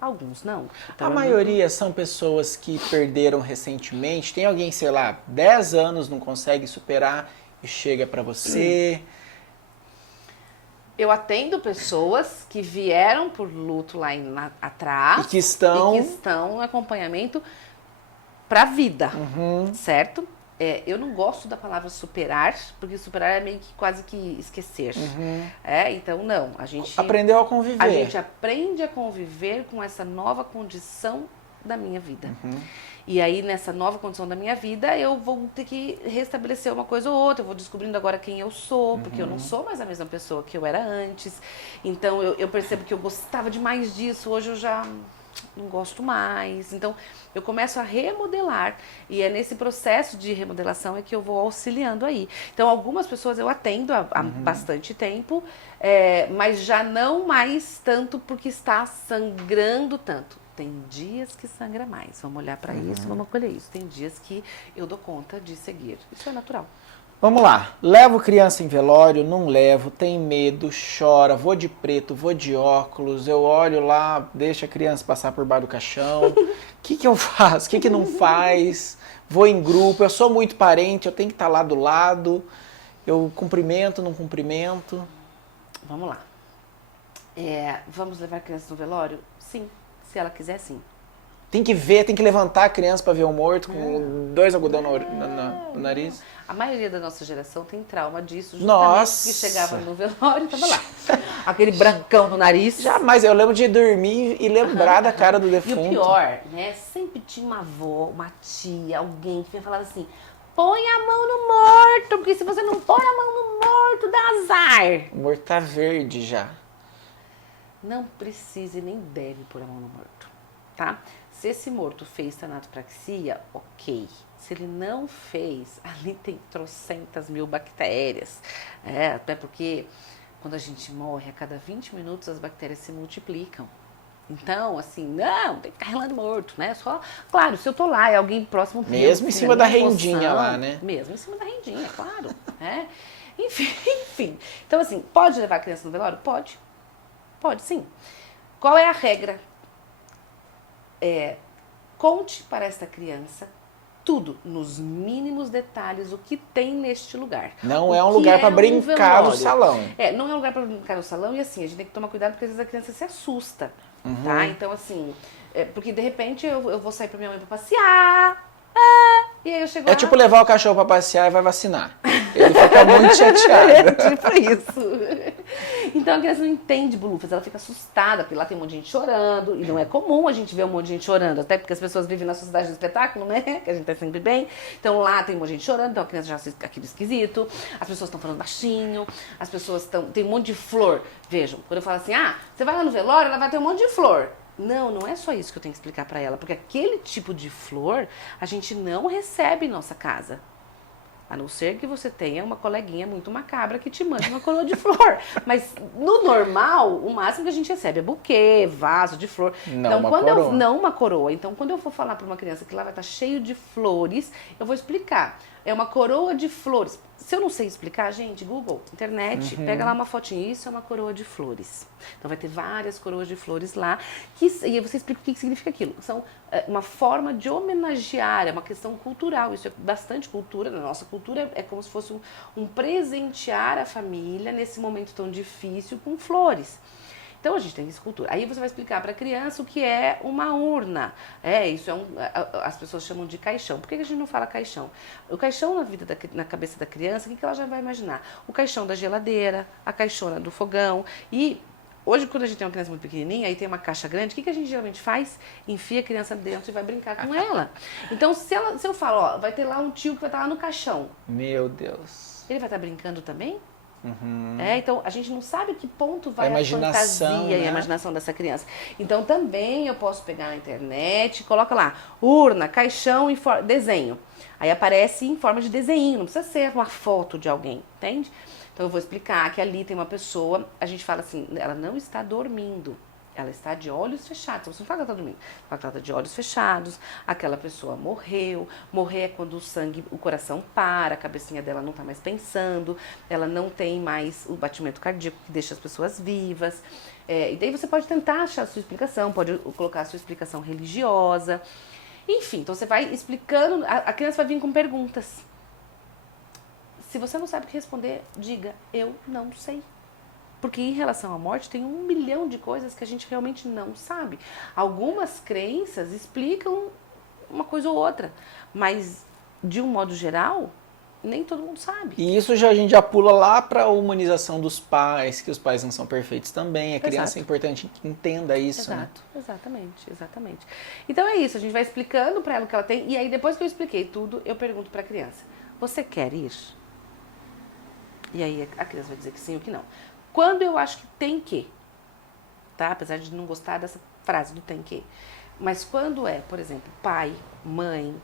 alguns não. Então, a maioria são pessoas que perderam recentemente. Tem alguém, sei lá, 10 anos não consegue superar e chega pra você. Eu atendo pessoas que vieram por luto lá atrás e que estão em acompanhamento pra vida, certo? Eu não gosto da palavra superar, porque superar é meio que quase que esquecer. Então não, a gente aprendeu a conviver. A gente aprende a conviver com essa nova condição da minha vida. E aí, nessa nova condição da minha vida, eu vou ter que restabelecer uma coisa ou outra. Eu vou descobrindo agora quem eu sou, porque eu não sou mais a mesma pessoa que eu era antes. Então, eu percebo que eu gostava demais disso. Hoje eu já não gosto mais. Então, eu começo a remodelar. E é nesse processo de remodelação é que eu vou auxiliando aí. Então, algumas pessoas eu atendo há bastante tempo, mas já não mais tanto porque está sangrando tanto. Tem dias que sangra mais. Vamos olhar para isso, vamos acolher isso. Tem dias que eu dou conta de seguir. Isso é natural. Vamos lá. Levo criança em velório, não levo, tem medo, chora, vou de preto, vou de óculos, eu olho lá, deixo a criança passar por baixo do caixão. O que eu faço? O que não faz? Vou em grupo, eu sou muito parente, eu tenho que estar lá do lado. Eu cumprimento, não cumprimento. Vamos lá. Vamos levar a criança no velório? Sim. Se ela quiser, sim. Tem que ver, tem que levantar a criança para ver o morto com 2 algodão no nariz. A maioria da nossa geração tem trauma disso, justamente Nossa. que chegava no velório e tava lá. Aquele brancão no nariz. Jamais, eu lembro de dormir e lembrar da cara do E defunto. o pior, né? Sempre tinha uma avó, uma tia, alguém que vinha falar assim: põe a mão no morto, porque se você não põe a mão no morto, dá azar. O morto tá verde já. Não precisa e nem deve pôr a mão no morto, tá? Se esse morto fez tanatopraxia, ok. Se ele não fez, ali tem trocentas mil bactérias. Até porque quando a gente morre, a cada 20 minutos as bactérias se multiplicam. Então, assim, não, tem que ficar relando morto, né? Só, claro, se eu tô lá e alguém próximo... Mesmo em cima da rendinha lá, né? Mesmo em cima da rendinha, claro. Né? Enfim. Então, assim, pode levar a criança no velório? Pode. Pode, sim. Qual é a regra? Conte para esta criança tudo, nos mínimos detalhes, o que tem neste lugar. Não é um lugar para brincar no salão. Não é um lugar para brincar no salão e assim, a gente tem que tomar cuidado porque às vezes a criança se assusta, tá? Então assim, porque de repente eu vou sair pra minha mãe pra passear, e aí eu chego lá... É tipo levar o cachorro pra passear e vai vacinar. Ele fica muito chateado. Tipo isso. Então a criança não entende bolufas, ela fica assustada, porque lá tem um monte de gente chorando, e não é comum a gente ver um monte de gente chorando, até porque as pessoas vivem na sociedade do espetáculo, né? Que a gente tá sempre bem. Então lá tem um monte de gente chorando, então a criança já assiste aquilo esquisito, as pessoas estão falando baixinho, as pessoas estão... Tem um monte de flor. Vejam, quando eu falo assim, você vai lá no velório, ela vai ter um monte de flor. Não é só isso que eu tenho que explicar pra ela, porque aquele tipo de flor a gente não recebe em nossa casa. A não ser que você tenha uma coleguinha muito macabra que te mande uma coroa de flor. Mas no normal, o máximo que a gente recebe é buquê, vaso de flor. Não uma coroa. Então, quando eu for falar para uma criança que lá vai estar cheio de flores, eu vou explicar. É uma coroa de flores. Se eu não sei explicar, gente, Google, internet, pega lá uma fotinha. Isso é uma coroa de flores. Então vai ter várias coroas de flores lá. E aí você explica o que significa aquilo. São uma forma de homenagear, é uma questão cultural. Isso é bastante cultura. Na nossa cultura é como se fosse um presentear a família nesse momento tão difícil com flores. Então a gente tem essa cultura. Aí você vai explicar para a criança o que é uma urna. Isso as pessoas chamam de caixão. Por que a gente não fala caixão? O caixão na cabeça da criança, o que ela já vai imaginar? O caixão da geladeira, a caixona do fogão. E hoje, quando a gente tem uma criança muito pequenininha, aí tem uma caixa grande, o que a gente geralmente faz? Enfia a criança dentro e vai brincar com ela. Então, se eu falo, vai ter lá um tio que vai estar lá no caixão. Meu Deus. Ele vai estar brincando também? Então a gente não sabe que ponto vai a fantasia, né? E a imaginação dessa criança. Então também eu posso pegar na internet, coloca lá, urna, caixão, desenho. Aí aparece em forma de desenho, não precisa ser uma foto de alguém, entende? Então eu vou explicar que ali tem uma pessoa, a gente fala assim, ela não está dormindo. Ela está de olhos fechados. Você não fala que ela está dormindo. Ela está de olhos fechados. Aquela pessoa morreu. Morrer é quando o coração para, a cabecinha dela não está mais pensando. Ela não tem mais o batimento cardíaco que deixa as pessoas vivas. E daí você pode tentar achar a sua explicação, pode colocar a sua explicação religiosa. Enfim, então você vai explicando. A criança vai vir com perguntas. Se você não sabe o que responder, diga, eu não sei. Porque em relação à morte tem 1 milhão de coisas que a gente realmente não sabe. Algumas crenças explicam uma coisa ou outra, mas de um modo geral, nem todo mundo sabe. E isso a gente já pula lá para a humanização dos pais, que os pais não são perfeitos também. A criança é importante que entenda isso, né? Exatamente. Então é isso, a gente vai explicando para ela o que ela tem, e aí depois que eu expliquei tudo, eu pergunto para a criança, você quer ir? E aí a criança vai dizer que sim ou que não. Quando eu acho que tem que, tá? Apesar de não gostar dessa frase do tem que. Mas quando é, por exemplo, pai, mãe,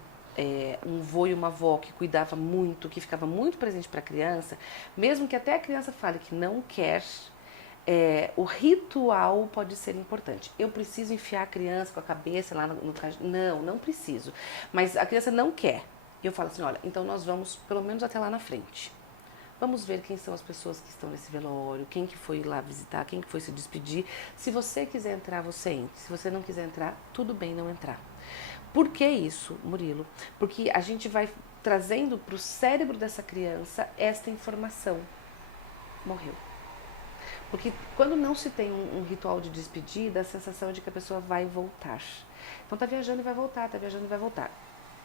um vô e uma avó que cuidava muito, que ficava muito presente para a criança, mesmo que até a criança fale que não quer, o ritual pode ser importante. Eu preciso enfiar a criança com a cabeça lá no Não, não preciso. Mas a criança não quer. Eu falo assim, olha, então nós vamos pelo menos até lá na frente. Vamos ver quem são as pessoas que estão nesse velório, quem que foi lá visitar, quem que foi se despedir. Se você quiser entrar, você entre. Se você não quiser entrar, tudo bem não entrar. Por que isso, Murilo? Porque a gente vai trazendo para o cérebro dessa criança esta informação. Morreu. Porque quando não se tem um ritual de despedida, a sensação é de que a pessoa vai voltar. Então tá viajando e vai voltar, tá viajando e vai voltar.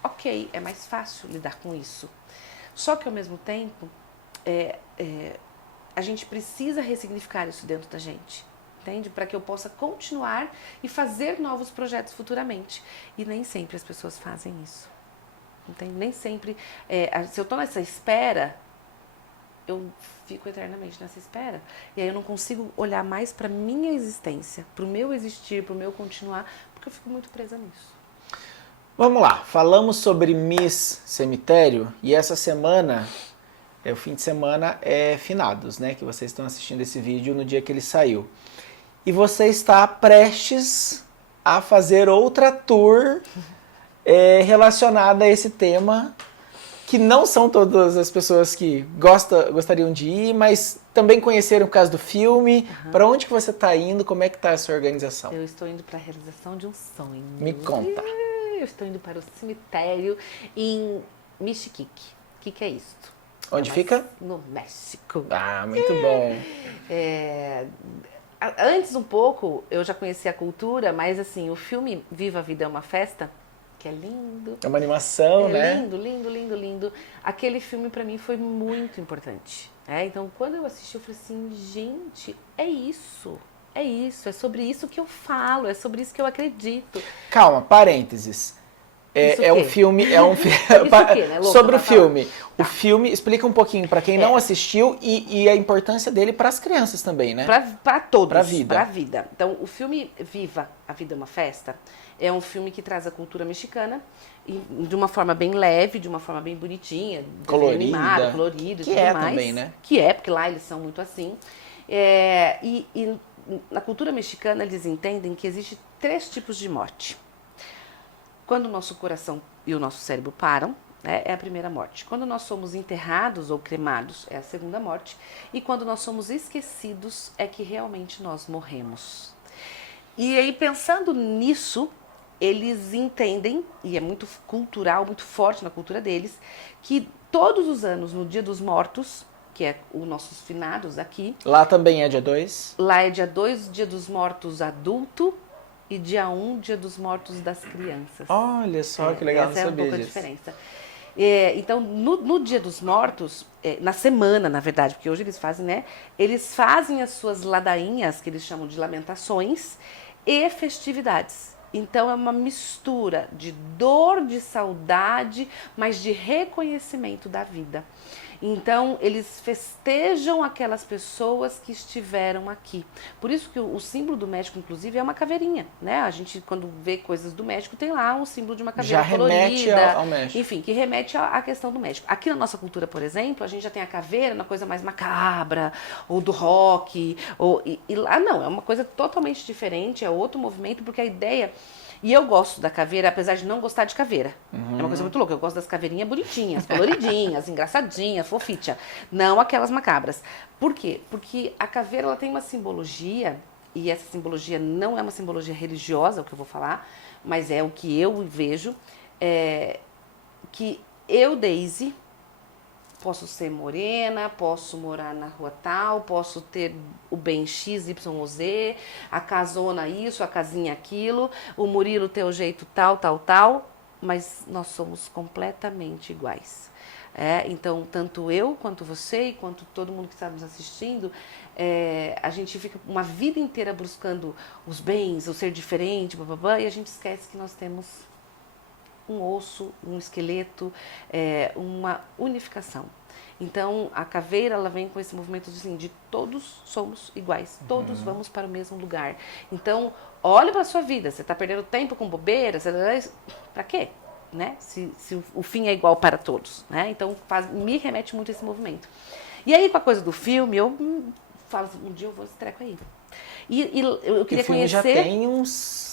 Ok, é mais fácil lidar com isso. Só que ao mesmo tempo, a gente precisa ressignificar isso dentro da gente, entende? Para que eu possa continuar e fazer novos projetos futuramente. E nem sempre as pessoas fazem isso, entende? Nem sempre, se eu estou nessa espera, eu fico eternamente nessa espera. E aí eu não consigo olhar mais para minha existência, para o meu existir, para o meu continuar, porque eu fico muito presa nisso. Vamos lá, falamos sobre Miss Cemitério e essa semana, o fim de semana é finados, né? Que vocês estão assistindo esse vídeo no dia que ele saiu. E você está prestes a fazer outra tour relacionada a esse tema, que não são todas as pessoas que gostariam de ir, mas também conheceram por causa do filme. Uhum. Para onde que você está indo? Como é que está essa organização? Eu estou indo para a realização de um sonho. Me conta. Eu estou indo para o cemitério em Michiquique. O que é isto? Onde fica? No México. Ah, muito bom. Antes um pouco, eu já conhecia a cultura, mas assim, o filme Viva a Vida é uma Festa, que é lindo. É uma animação, né? Lindo, lindo, lindo, lindo. Aquele filme pra mim foi muito importante. Então, quando eu assisti, eu falei assim, gente, é isso, é sobre isso que eu falo, é sobre isso que eu acredito. Calma, parênteses. Um filme, né? Sobre o filme. Tá. O filme, explica um pouquinho para quem não assistiu e a importância dele para as crianças também, né? Para todos. Para a vida. Para a vida. Então, o filme Viva a Vida é uma Festa é um filme que traz a cultura mexicana de uma forma bem leve, de uma forma bem bonitinha, colorida, animada, colorida, que tudo é mais. Também, né? Que é, porque lá eles são muito assim. E na cultura mexicana eles entendem que existe 3 tipos de morte. Quando o nosso coração e o nosso cérebro param, é a primeira morte. Quando nós somos enterrados ou cremados, é a segunda morte. E quando nós somos esquecidos, é que realmente nós morremos. E aí, pensando nisso, eles entendem, e é muito cultural, muito forte na cultura deles, que todos os anos, no Dia dos Mortos, que é os nossos finados aqui... Lá também é dia 2? Lá é dia 2, Dia dos Mortos adulto, e dia 1, Dia dos Mortos das crianças. Olha só, que legal, essa não sabia é um pouco disso. A diferença. Então, no Dia dos Mortos, na semana, na verdade, porque hoje eles fazem, né? Eles fazem as suas ladainhas, que eles chamam de lamentações, e festividades. Então, é uma mistura de dor, de saudade, mas de reconhecimento da vida. Então, eles festejam aquelas pessoas que estiveram aqui. Por isso que o símbolo do México, inclusive, é uma caveirinha, né? A gente, quando vê coisas do México, tem lá um símbolo de uma caveira colorida. Já remete ao México. Enfim, que remete à questão do México. Aqui na nossa cultura, por exemplo, a gente já tem a caveira na coisa mais macabra, ou do rock, e lá não, é uma coisa totalmente diferente, é outro movimento, porque a ideia... E eu gosto da caveira, apesar de não gostar de caveira. É uma coisa muito louca. Eu gosto das caveirinhas bonitinhas, coloridinhas, engraçadinhas, fofitia. Não aquelas macabras. Por quê? Porque a caveira ela tem uma simbologia, e essa simbologia não é uma simbologia religiosa, é o que eu vou falar, mas é o que eu vejo, que eu, Daisy, posso ser morena, posso morar na rua tal, posso ter o bem X, Y ou Z, a casona isso, a casinha aquilo, o Murilo ter o jeito tal, tal, tal, mas nós somos completamente iguais. Então, tanto eu, quanto você, e quanto todo mundo que está nos assistindo, a gente fica uma vida inteira buscando os bens, o ser diferente, blá, blá, blá, e a gente esquece que nós temos um osso, um esqueleto, uma unificação. Então, a caveira, ela vem com esse movimento de, assim, de todos somos iguais, todos vamos para o mesmo lugar. Então, olha para a sua vida, você está perdendo tempo com bobeiras, para quê? Né? Se o fim é igual para todos, né? Então, me remete muito a esse movimento. E aí, com a coisa do filme, eu falo assim, um dia eu vou esse treco aí. E eu queria o filme conhecer... já tem uns...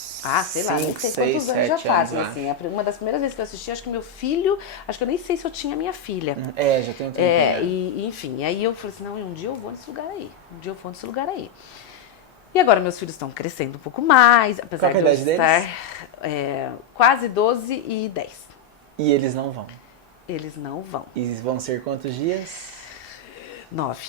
sei lá, nem sei 6, quantos anos já 7 fazem, anos, assim. Uma das primeiras vezes que eu assisti, acho que meu filho... Acho que eu nem sei se eu tinha minha filha. Já tem um tempinho. E enfim, aí eu falei assim, não, um dia eu vou nesse lugar aí. Um dia eu vou nesse lugar aí. E agora meus filhos estão crescendo um pouco mais, apesar Qual de é a eu idade estar quase 12 e 10. E eles não vão. Eles não vão. E vão ser quantos dias? 9.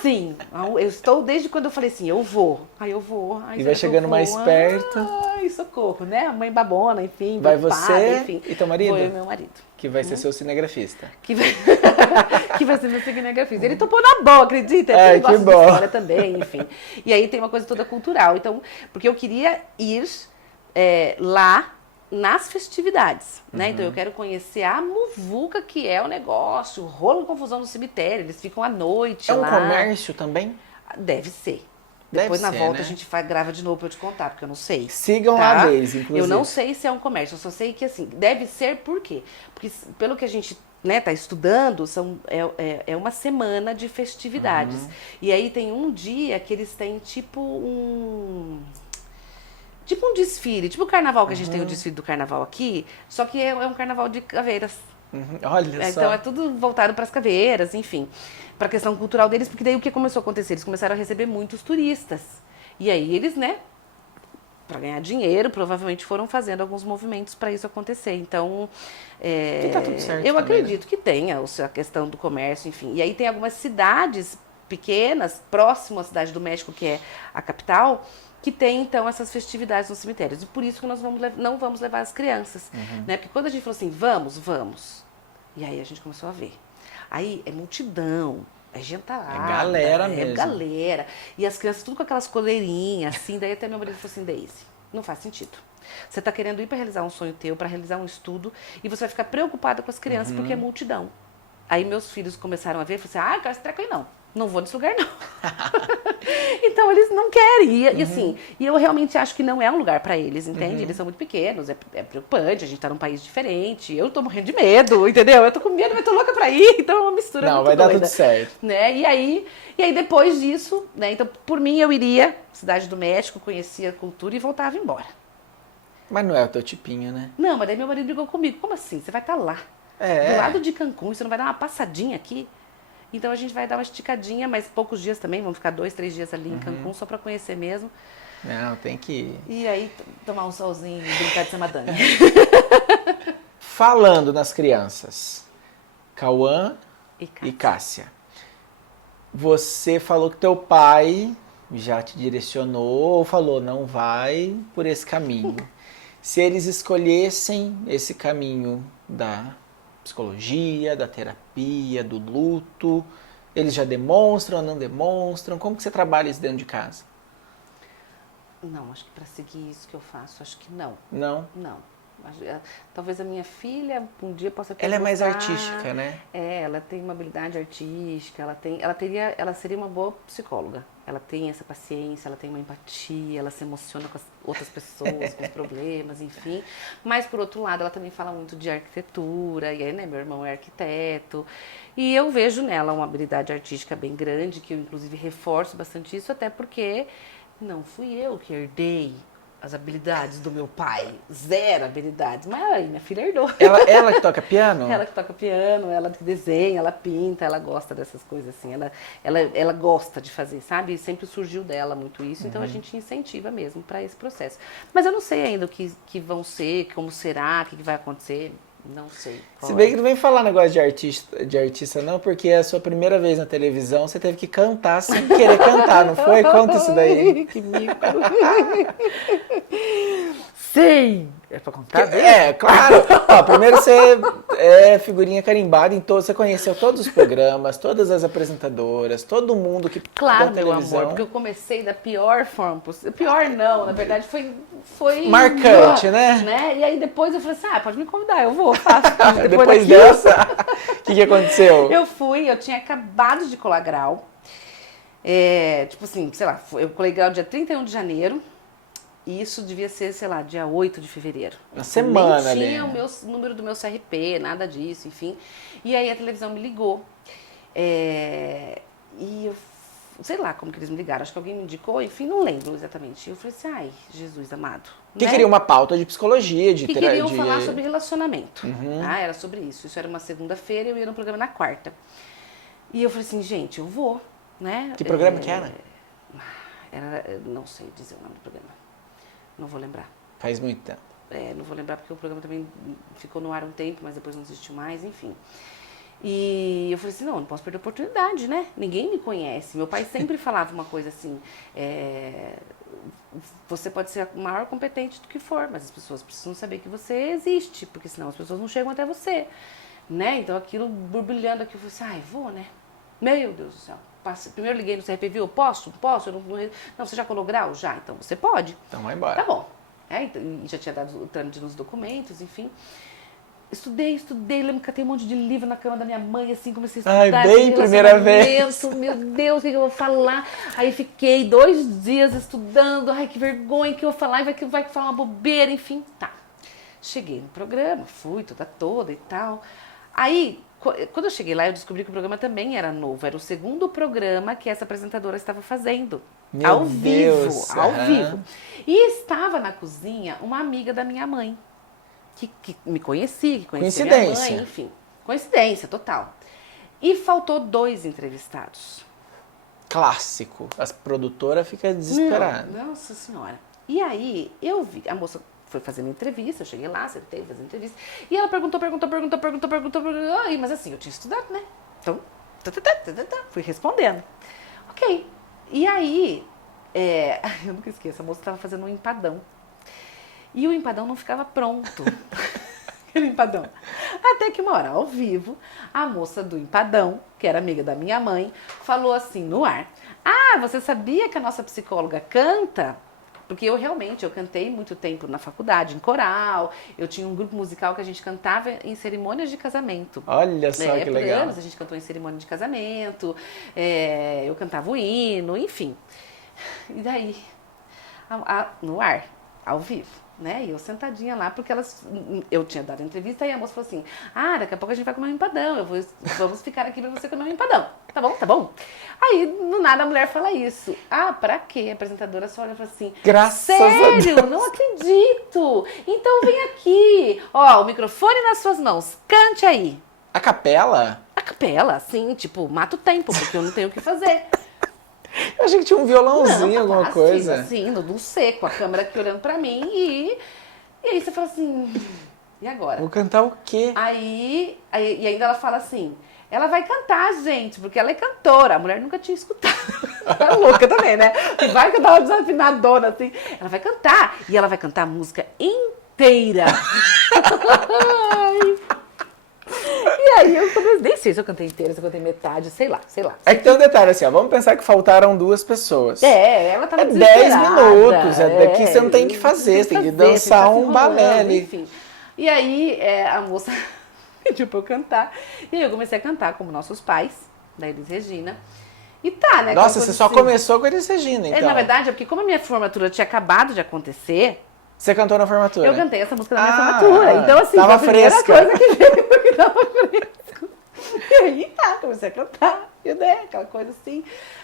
Sim, eu estou desde quando eu falei assim, eu vou. Aí eu vou. Aí E vai chegando mais perto. Ai, socorro, né? A mãe babona, enfim. Vai preocupada, você enfim. e teu marido? Vou eu e meu marido. Que vai ser seu cinegrafista. Que vai ser meu cinegrafista. Ele topou na boa, acredita? Ele Que gosta de bom. história também, enfim. E aí tem uma coisa toda cultural. Então, porque eu queria ir lá nas festividades, né? Então eu quero conhecer a muvuca que é o negócio, o rolo confusão no cemitério, eles ficam à noite É um lá. comércio também? Deve ser. Deve Depois na ser, volta né? a gente grava de novo pra eu te contar, porque eu não sei. Sigam tá? a Daisy, inclusive. Eu não sei se é um comércio, eu só sei que assim, deve ser por quê? Porque pelo que a gente tá estudando, é uma semana de festividades. E aí tem um dia que eles têm tipo um desfile, tipo o carnaval que a gente tem o desfile do carnaval aqui, só que é um carnaval de caveiras. Olha só. Então é tudo voltado para as caveiras, enfim, para a questão cultural deles, porque daí o que começou a acontecer? Eles começaram a receber muitos turistas. E aí eles, né, para ganhar dinheiro, provavelmente foram fazendo alguns movimentos para isso acontecer. Então, E tá tudo certo eu também, acredito que tenha a questão do comércio, enfim. E aí tem algumas cidades pequenas, próximo à Cidade do México, que é a capital, que tem, então, essas festividades nos cemitérios. E por isso que nós não vamos levar as crianças. Né? Porque quando a gente falou assim, vamos. E aí a gente começou a ver. Aí é multidão, é gentalada. É galera mesmo. É galera. E as crianças tudo com aquelas coleirinhas, assim. Daí até meu marido falou assim, Daisy, não faz sentido. Você está querendo ir para realizar um sonho teu, para realizar um estudo, e você vai ficar preocupada com as crianças porque é multidão. Aí meus filhos começaram a ver, falaram assim, eu quero esse treco aí não vou nesse lugar não. Então eles não querem, e assim, e eu realmente acho que não é um lugar para eles, entende? Eles são muito pequenos, é preocupante, a gente tá num país diferente, eu tô morrendo de medo, entendeu? Eu tô com medo, mas tô louca pra ir, então é uma mistura Não, muito vai dar doida, tudo certo. né? E aí depois disso, né, então por mim eu iria, Cidade do México, conhecia a cultura e voltava embora. Mas não é o teu tipinho, né? Não, mas daí meu marido brigou comigo, como assim? Você vai estar lá, do lado de Cancún, você não vai dar uma passadinha aqui? Então a gente vai dar uma esticadinha, mas poucos dias também, vamos ficar 2, 3 dias ali em Cancún, só pra conhecer mesmo. Não, tem que ir. E aí tomar um solzinho e brincar de samadanga. Falando nas crianças, Cauã e Cássia, você falou que teu pai já te direcionou ou falou não vai por esse caminho. Se eles escolhessem esse caminho da psicologia, da terapia, do luto, eles já demonstram ou não demonstram? Como que você trabalha isso dentro de casa? Não, acho que para seguir isso que eu faço, acho que não. Não? Não. Talvez a minha filha um dia possa ter Ela é mais gostar. artística, né? Ela tem uma habilidade artística, ela seria uma boa psicóloga. Ela tem essa paciência, ela tem uma empatia, ela se emociona com as outras pessoas, com os problemas, enfim. Mas, por outro lado, ela também fala muito de arquitetura, e aí, né, meu irmão é arquiteto. E eu vejo nela uma habilidade artística bem grande, que eu, inclusive, reforço bastante isso, até porque não fui eu que herdei as habilidades do meu pai, 0 habilidades, mas aí minha filha herdou. Ela que toca piano? Ela que toca piano, ela que desenha, ela pinta, ela gosta dessas coisas assim, ela gosta de fazer, sabe? Sempre surgiu dela muito isso, então a gente incentiva mesmo para esse processo. Mas eu não sei ainda o que vão ser, como será, o que vai acontecer, não sei. Se bem que não vem falar negócio de artista não, porque é a sua primeira vez na televisão, você teve que cantar sem querer cantar, não foi? Conta isso daí. Que mico. Sim, É pra contar? Claro. Ó, primeiro você é figurinha carimbada em todos. Você conheceu todos os programas, todas as apresentadoras, todo mundo que Claro, da meu televisão. amor, porque eu comecei da pior forma possível. Pior não, na verdade foi marcante, né? E aí depois eu falei assim, pode me convidar, eu vou, faço. Depois dessa, o que aconteceu? Eu tinha acabado de colar grau. Tipo assim, sei lá, eu colei grau dia 31 de janeiro. E isso devia ser, sei lá, dia 8 de fevereiro. Uma semana ali. Nem tinha o número do meu CRP, nada disso, enfim. E aí a televisão me ligou. E eu, sei lá como que eles me ligaram. Acho que alguém me indicou, enfim, não lembro exatamente. E eu falei assim, ai, Jesus amado. Que queria uma pauta de psicologia, que queriam falar sobre relacionamento. Uhum. Era sobre isso. Isso era uma segunda-feira, eu ia no programa na quarta. E eu falei assim, gente, eu vou, né? Que programa que era? Não sei dizer o nome do programa. Não vou lembrar. Faz muito tempo. Não vou lembrar porque o programa também ficou no ar um tempo, mas depois não existiu mais, enfim. E eu falei assim, não posso perder a oportunidade, né? Ninguém me conhece. Meu pai sempre falava uma coisa assim, você pode ser o maior competente do que for, mas as pessoas precisam saber que você existe, porque senão as pessoas não chegam até você, né? Então aquilo borbulhando aqui, eu falei assim, vou, né? Meu Deus do céu. Primeiro liguei no CRP, viu? Posso? Eu não, você já colou grau? Já, então você pode. Então vai embora. Tá bom. E já tinha dado o trâmite nos documentos, enfim. Estudei, lembro que catei um monte de livro na cama da minha mãe, assim, comecei a estudar. Bem primeira vez. Meu Deus, o que eu vou falar? Aí fiquei 2 dias estudando, que vergonha que eu vou falar, vai falar uma bobeira, enfim, tá. Cheguei no programa, fui toda e tal. Aí, quando eu cheguei lá, eu descobri que o programa também era novo. Era o segundo programa que essa apresentadora estava fazendo. Ao vivo. E estava na cozinha uma amiga da minha mãe. Que me conhecia, que conhecia minha mãe, enfim. Coincidência, total. E faltou 2 entrevistados. Clássico. A produtora fica desesperada. Nossa Senhora. E aí, eu vi, a moça foi fazendo entrevista, eu cheguei lá, sentei, fazer entrevista. E ela perguntou. Mas assim, eu tinha estudado, né? Então, fui respondendo. Ok. E aí, eu nunca esqueço, a moça estava fazendo um empadão. E o empadão não ficava pronto. Aquele empadão. Até que uma hora, ao vivo, a moça do empadão, que era amiga da minha mãe, falou assim no ar. Você sabia que a nossa psicóloga canta? Porque eu cantei muito tempo na faculdade, em coral. Eu tinha um grupo musical que a gente cantava em cerimônias de casamento. Olha só que legal. Por anos a gente cantou em cerimônia de casamento. Eu cantava o hino, enfim. E daí, no ar, ao vivo, né? E eu sentadinha lá, porque eu tinha dado a entrevista e a moça falou assim, daqui a pouco a gente vai comer um empadão, vamos ficar aqui pra você comer um empadão. Tá bom. Aí, do nada, a mulher fala isso. Pra quê? A apresentadora só olha e fala assim, sério? Não acredito! Então vem aqui. O microfone nas suas mãos, cante aí. A capela? A capela, sim, tipo, mata o tempo, porque eu não tenho o que fazer. Eu achei que tinha um violãozinho, alguma coisa. Assim, no seco, a câmera aqui olhando pra mim e aí você fala assim, e agora? Vou cantar o quê? E ainda ela fala assim, ela vai cantar, gente, porque ela é cantora. A mulher nunca tinha escutado. Ela é louca também, né? Vai cantar uma desafinadona, assim. Ela vai cantar, e ela vai cantar a música inteira. E aí eu comecei, nem sei se eu cantei inteira, se eu cantei metade, sei lá. É que tem um detalhe assim, vamos pensar que faltaram 2 pessoas. ela tava 10 minutos, daqui você não tem que fazer, você tem que dançar um balé ali. Enfim. E aí a moça pediu pra eu cantar, e aí eu comecei a cantar como Nossos Pais, da Elis Regina. E né? Nossa, você só começou com a Elis Regina, então. Na verdade, porque como a minha formatura tinha acabado de acontecer... Você cantou na formatura? Eu cantei essa música na minha formatura. Então, assim, tava foi a primeira fresca. coisa que veio, porque tava fresco. E aí, comecei a cantar. E aquela coisa assim.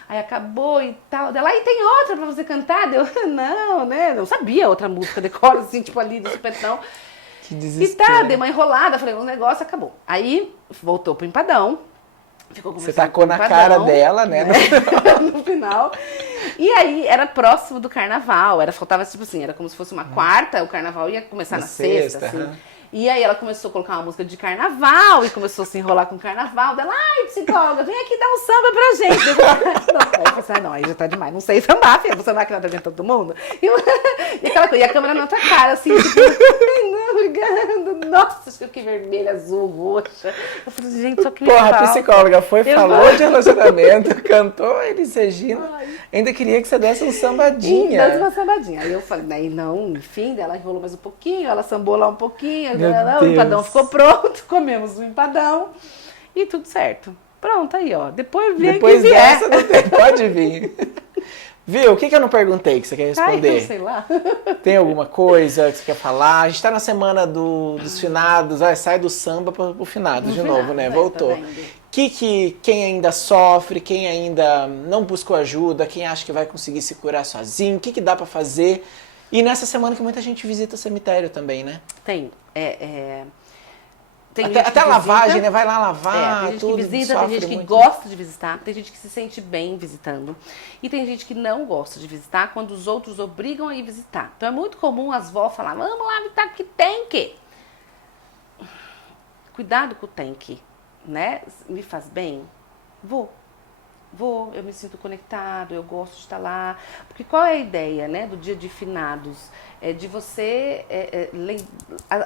Aí acabou e tal. Dela, e tem outra pra você cantar? Eu, não, né? Não sabia outra música, decoro, assim, tipo ali, de supetão. Que desespero. E dei uma enrolada, falei, o negócio acabou. Aí, voltou pro empadão. Você tacou na cara dela, né? No final. E aí, era próximo do carnaval. Faltava, tipo assim, era como se fosse uma quarta, o carnaval ia começar na sexta, assim. E aí ela começou a colocar uma música de carnaval e começou a se enrolar com carnaval. Ela, ai, psicóloga, vem aqui dar um samba pra gente. Não, aí eu falei assim, não, aí já tá demais. Não sei sambar, filha, vou sambar aqui na frente de todo mundo. E aquela coisa, e a câmera na tua cara, assim, tipo, não, obrigada. Nossa, acho que eu fiquei vermelha, azul, roxa. Eu falei, gente, só que me Porra, a falta. psicóloga foi, Eu falou vou- de relacionamento, cantou Elis Regina, ainda queria que você desse um sambadinha. Dando uma sambadinha. Aí eu falei, aí não, enfim, ela enrolou mais um pouquinho, ela sambou lá um pouquinho, Meu o empadão Deus. ficou pronto, comemos o empadão e tudo certo. Pronto, aí ó, depois vem Depois que vier. dessa, não tem, pode vir. Viu? O que eu não perguntei que você quer Ai, responder? eu sei lá. Tem alguma coisa que você quer falar? A gente tá na semana dos finados, sai do samba pro finados de novo, né? Finados, Voltou. tá vendo? Quem ainda sofre, quem ainda não buscou ajuda, quem acha que vai conseguir se curar sozinho, o que dá pra fazer? E nessa semana que muita gente visita o cemitério também, né? Tem gente Até a que lavagem, visita. né? Vai lá lavar, Tem gente tudo, que visita, tem sofre gente que muito. gosta de visitar, tem gente que se sente bem visitando. E tem gente que não gosta de visitar quando os outros obrigam a ir visitar. Então é muito comum as vós falar, vamos lá visitar que tem que. Cuidado com o tem que, né? Me faz bem? Vou, eu me sinto conectado, eu gosto de estar lá. Porque qual é a ideia, né, do dia de finados? É de você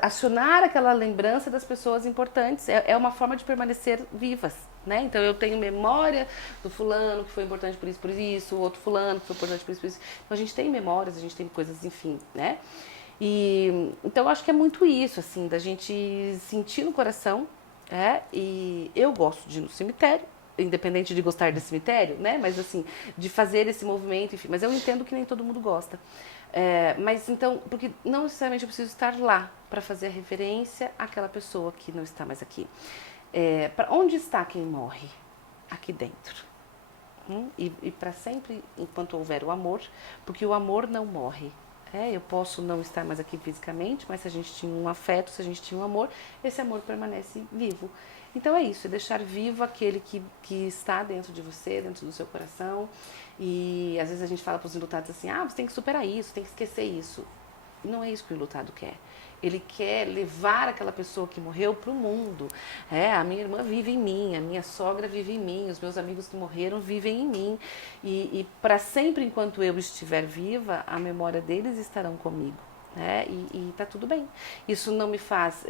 acionar aquela lembrança das pessoas importantes. É uma forma de permanecer vivas, né? Então eu tenho memória do fulano que foi importante por isso, o outro fulano que foi importante por isso. Então a gente tem memórias, a gente tem coisas, enfim, né? E então eu acho que é muito isso, assim, da gente sentir no coração, e eu gosto de ir no cemitério, independente de gostar de cemitério, né? Mas assim, de fazer esse movimento, enfim. Mas eu entendo que nem todo mundo gosta. Mas então, porque não necessariamente eu preciso estar lá para fazer a reverência àquela pessoa que não está mais aqui. Para onde está quem morre? Aqui dentro. E para sempre, enquanto houver o amor, porque o amor não morre. Eu posso não estar mais aqui fisicamente, mas se a gente tinha um afeto, se a gente tinha um amor, esse amor permanece vivo. Então é isso, é deixar vivo aquele que está dentro de você, dentro do seu coração. E às vezes a gente fala para os enlutados assim, você tem que superar isso, tem que esquecer isso. E não é isso que o enlutado quer. Ele quer levar aquela pessoa que morreu para o mundo. A minha irmã vive em mim, a minha sogra vive em mim, os meus amigos que morreram vivem em mim. E para sempre, enquanto eu estiver viva, a memória deles estarão comigo. E tá tudo bem. Isso não me faz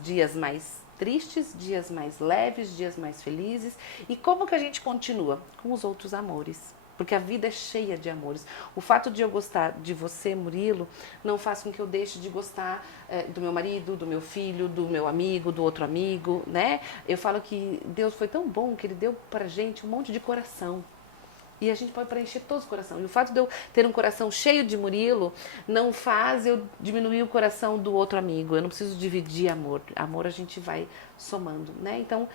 dias mais tristes, dias mais leves, dias mais felizes. E como que a gente continua? Com os outros amores. Porque a vida é cheia de amores. O fato de eu gostar de você, Murilo, não faz com que eu deixe de gostar do meu marido, do meu filho, do meu amigo, do outro amigo, né? Eu falo que Deus foi tão bom que Ele deu pra gente um monte de coração. E a gente pode preencher todos os corações. E o fato de eu ter um coração cheio de Murilo não faz eu diminuir o coração do outro amigo. Eu não preciso dividir amor. Amor a gente vai somando, né? Então,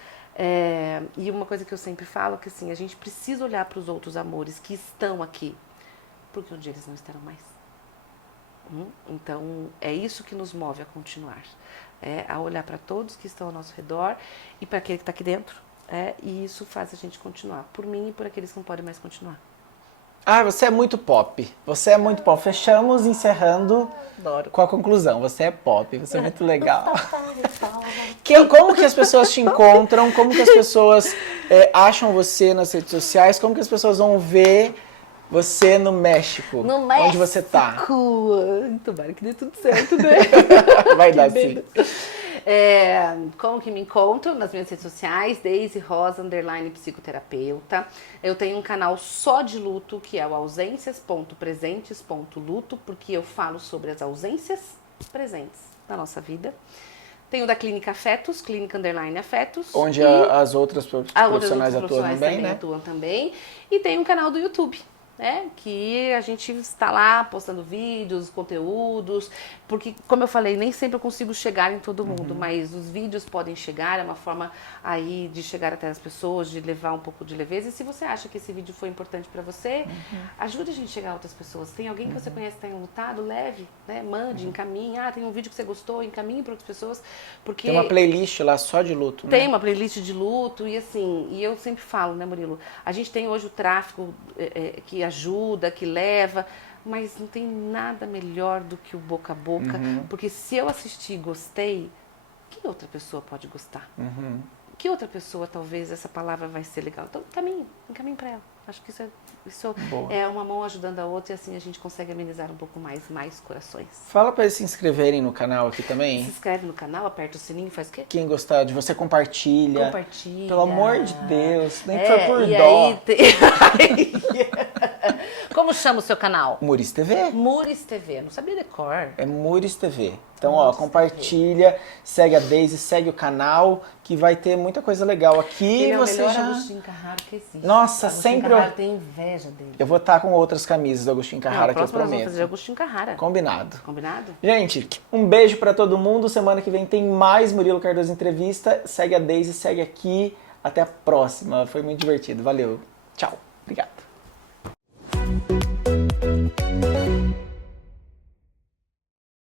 e uma coisa que eu sempre falo é que assim, a gente precisa olhar para os outros amores que estão aqui, porque um dia eles não estarão mais. Então, é isso que nos move a continuar. A olhar para todos que estão ao nosso redor e para aquele que está aqui dentro. E isso faz a gente continuar, por mim e por aqueles que não podem mais continuar. Você é muito pop. Você é muito pop. Fechamos encerrando Adoro. com a conclusão. Você é pop, você é muito legal. Como que as pessoas te encontram? Como que as pessoas acham você nas redes sociais? Como que as pessoas vão ver você no México? No México! Onde você tá? Tomara que dê tudo certo, né? Vai dar sim. Como que me encontro? Nas minhas redes sociais, Daisy Rosa, _psicoterapeuta. Eu tenho um canal só de luto, que é o ausências.presentes.luto, porque eu falo sobre as ausências presentes da nossa vida. Tenho da Clínica Afetos, Clínica _Afetos. Onde as outras profissionais atuam profissionais também, né? atuam também. E tem um canal do YouTube, que a gente está lá postando vídeos, conteúdos, porque, como eu falei, nem sempre eu consigo chegar em todo mundo, mas os vídeos podem chegar, é uma forma aí de chegar até as pessoas, de levar um pouco de leveza. E se você acha que esse vídeo foi importante para você, ajude a gente a chegar a outras pessoas. Tem alguém que você conhece que está enlutado, leve, né? Mande, encaminhe. Tem um vídeo que você gostou, encaminhe para outras pessoas, porque... Tem uma playlist lá só de luto, né? Tem uma playlist de luto e assim, e eu sempre falo, né, Murilo? A gente tem hoje o tráfico que ajuda, que leva, mas não tem nada melhor do que o boca a boca, porque se eu assistir e gostei, que outra pessoa pode gostar? Que outra pessoa, talvez, essa palavra vai ser legal? Então, encaminhe para ela. Acho que isso é uma mão ajudando a outra e assim a gente consegue amenizar um pouco mais corações. Fala para eles se inscreverem no canal aqui Se também. inscreve no canal, aperta o sininho, faz o quê? Quem gostar de você, compartilha. Compartilha. Pelo amor de Deus, nem que for por e dó. aí Como chama o seu canal? Muris TV. Muris TV, não sabia decor. É Muris TV. Então, ó, compartilha, segue a Daisy, segue o canal, que vai ter muita coisa legal aqui. Ele é o você melhor já... Agostinho Carraro que existe. Nossa, Agostinho sempre Carraro tem inveja dele. Eu vou estar com outras camisas do Agostinho Carrara que eu próximo nós vamos prometo. fazer Agostinho Carrara. Combinado. Combinado? Gente, um beijo pra todo mundo. Semana que vem tem mais Murilo Cardoso Entrevista. Segue a Daisy, segue aqui. Até a próxima. Foi muito divertido. Valeu. Tchau. Obrigado.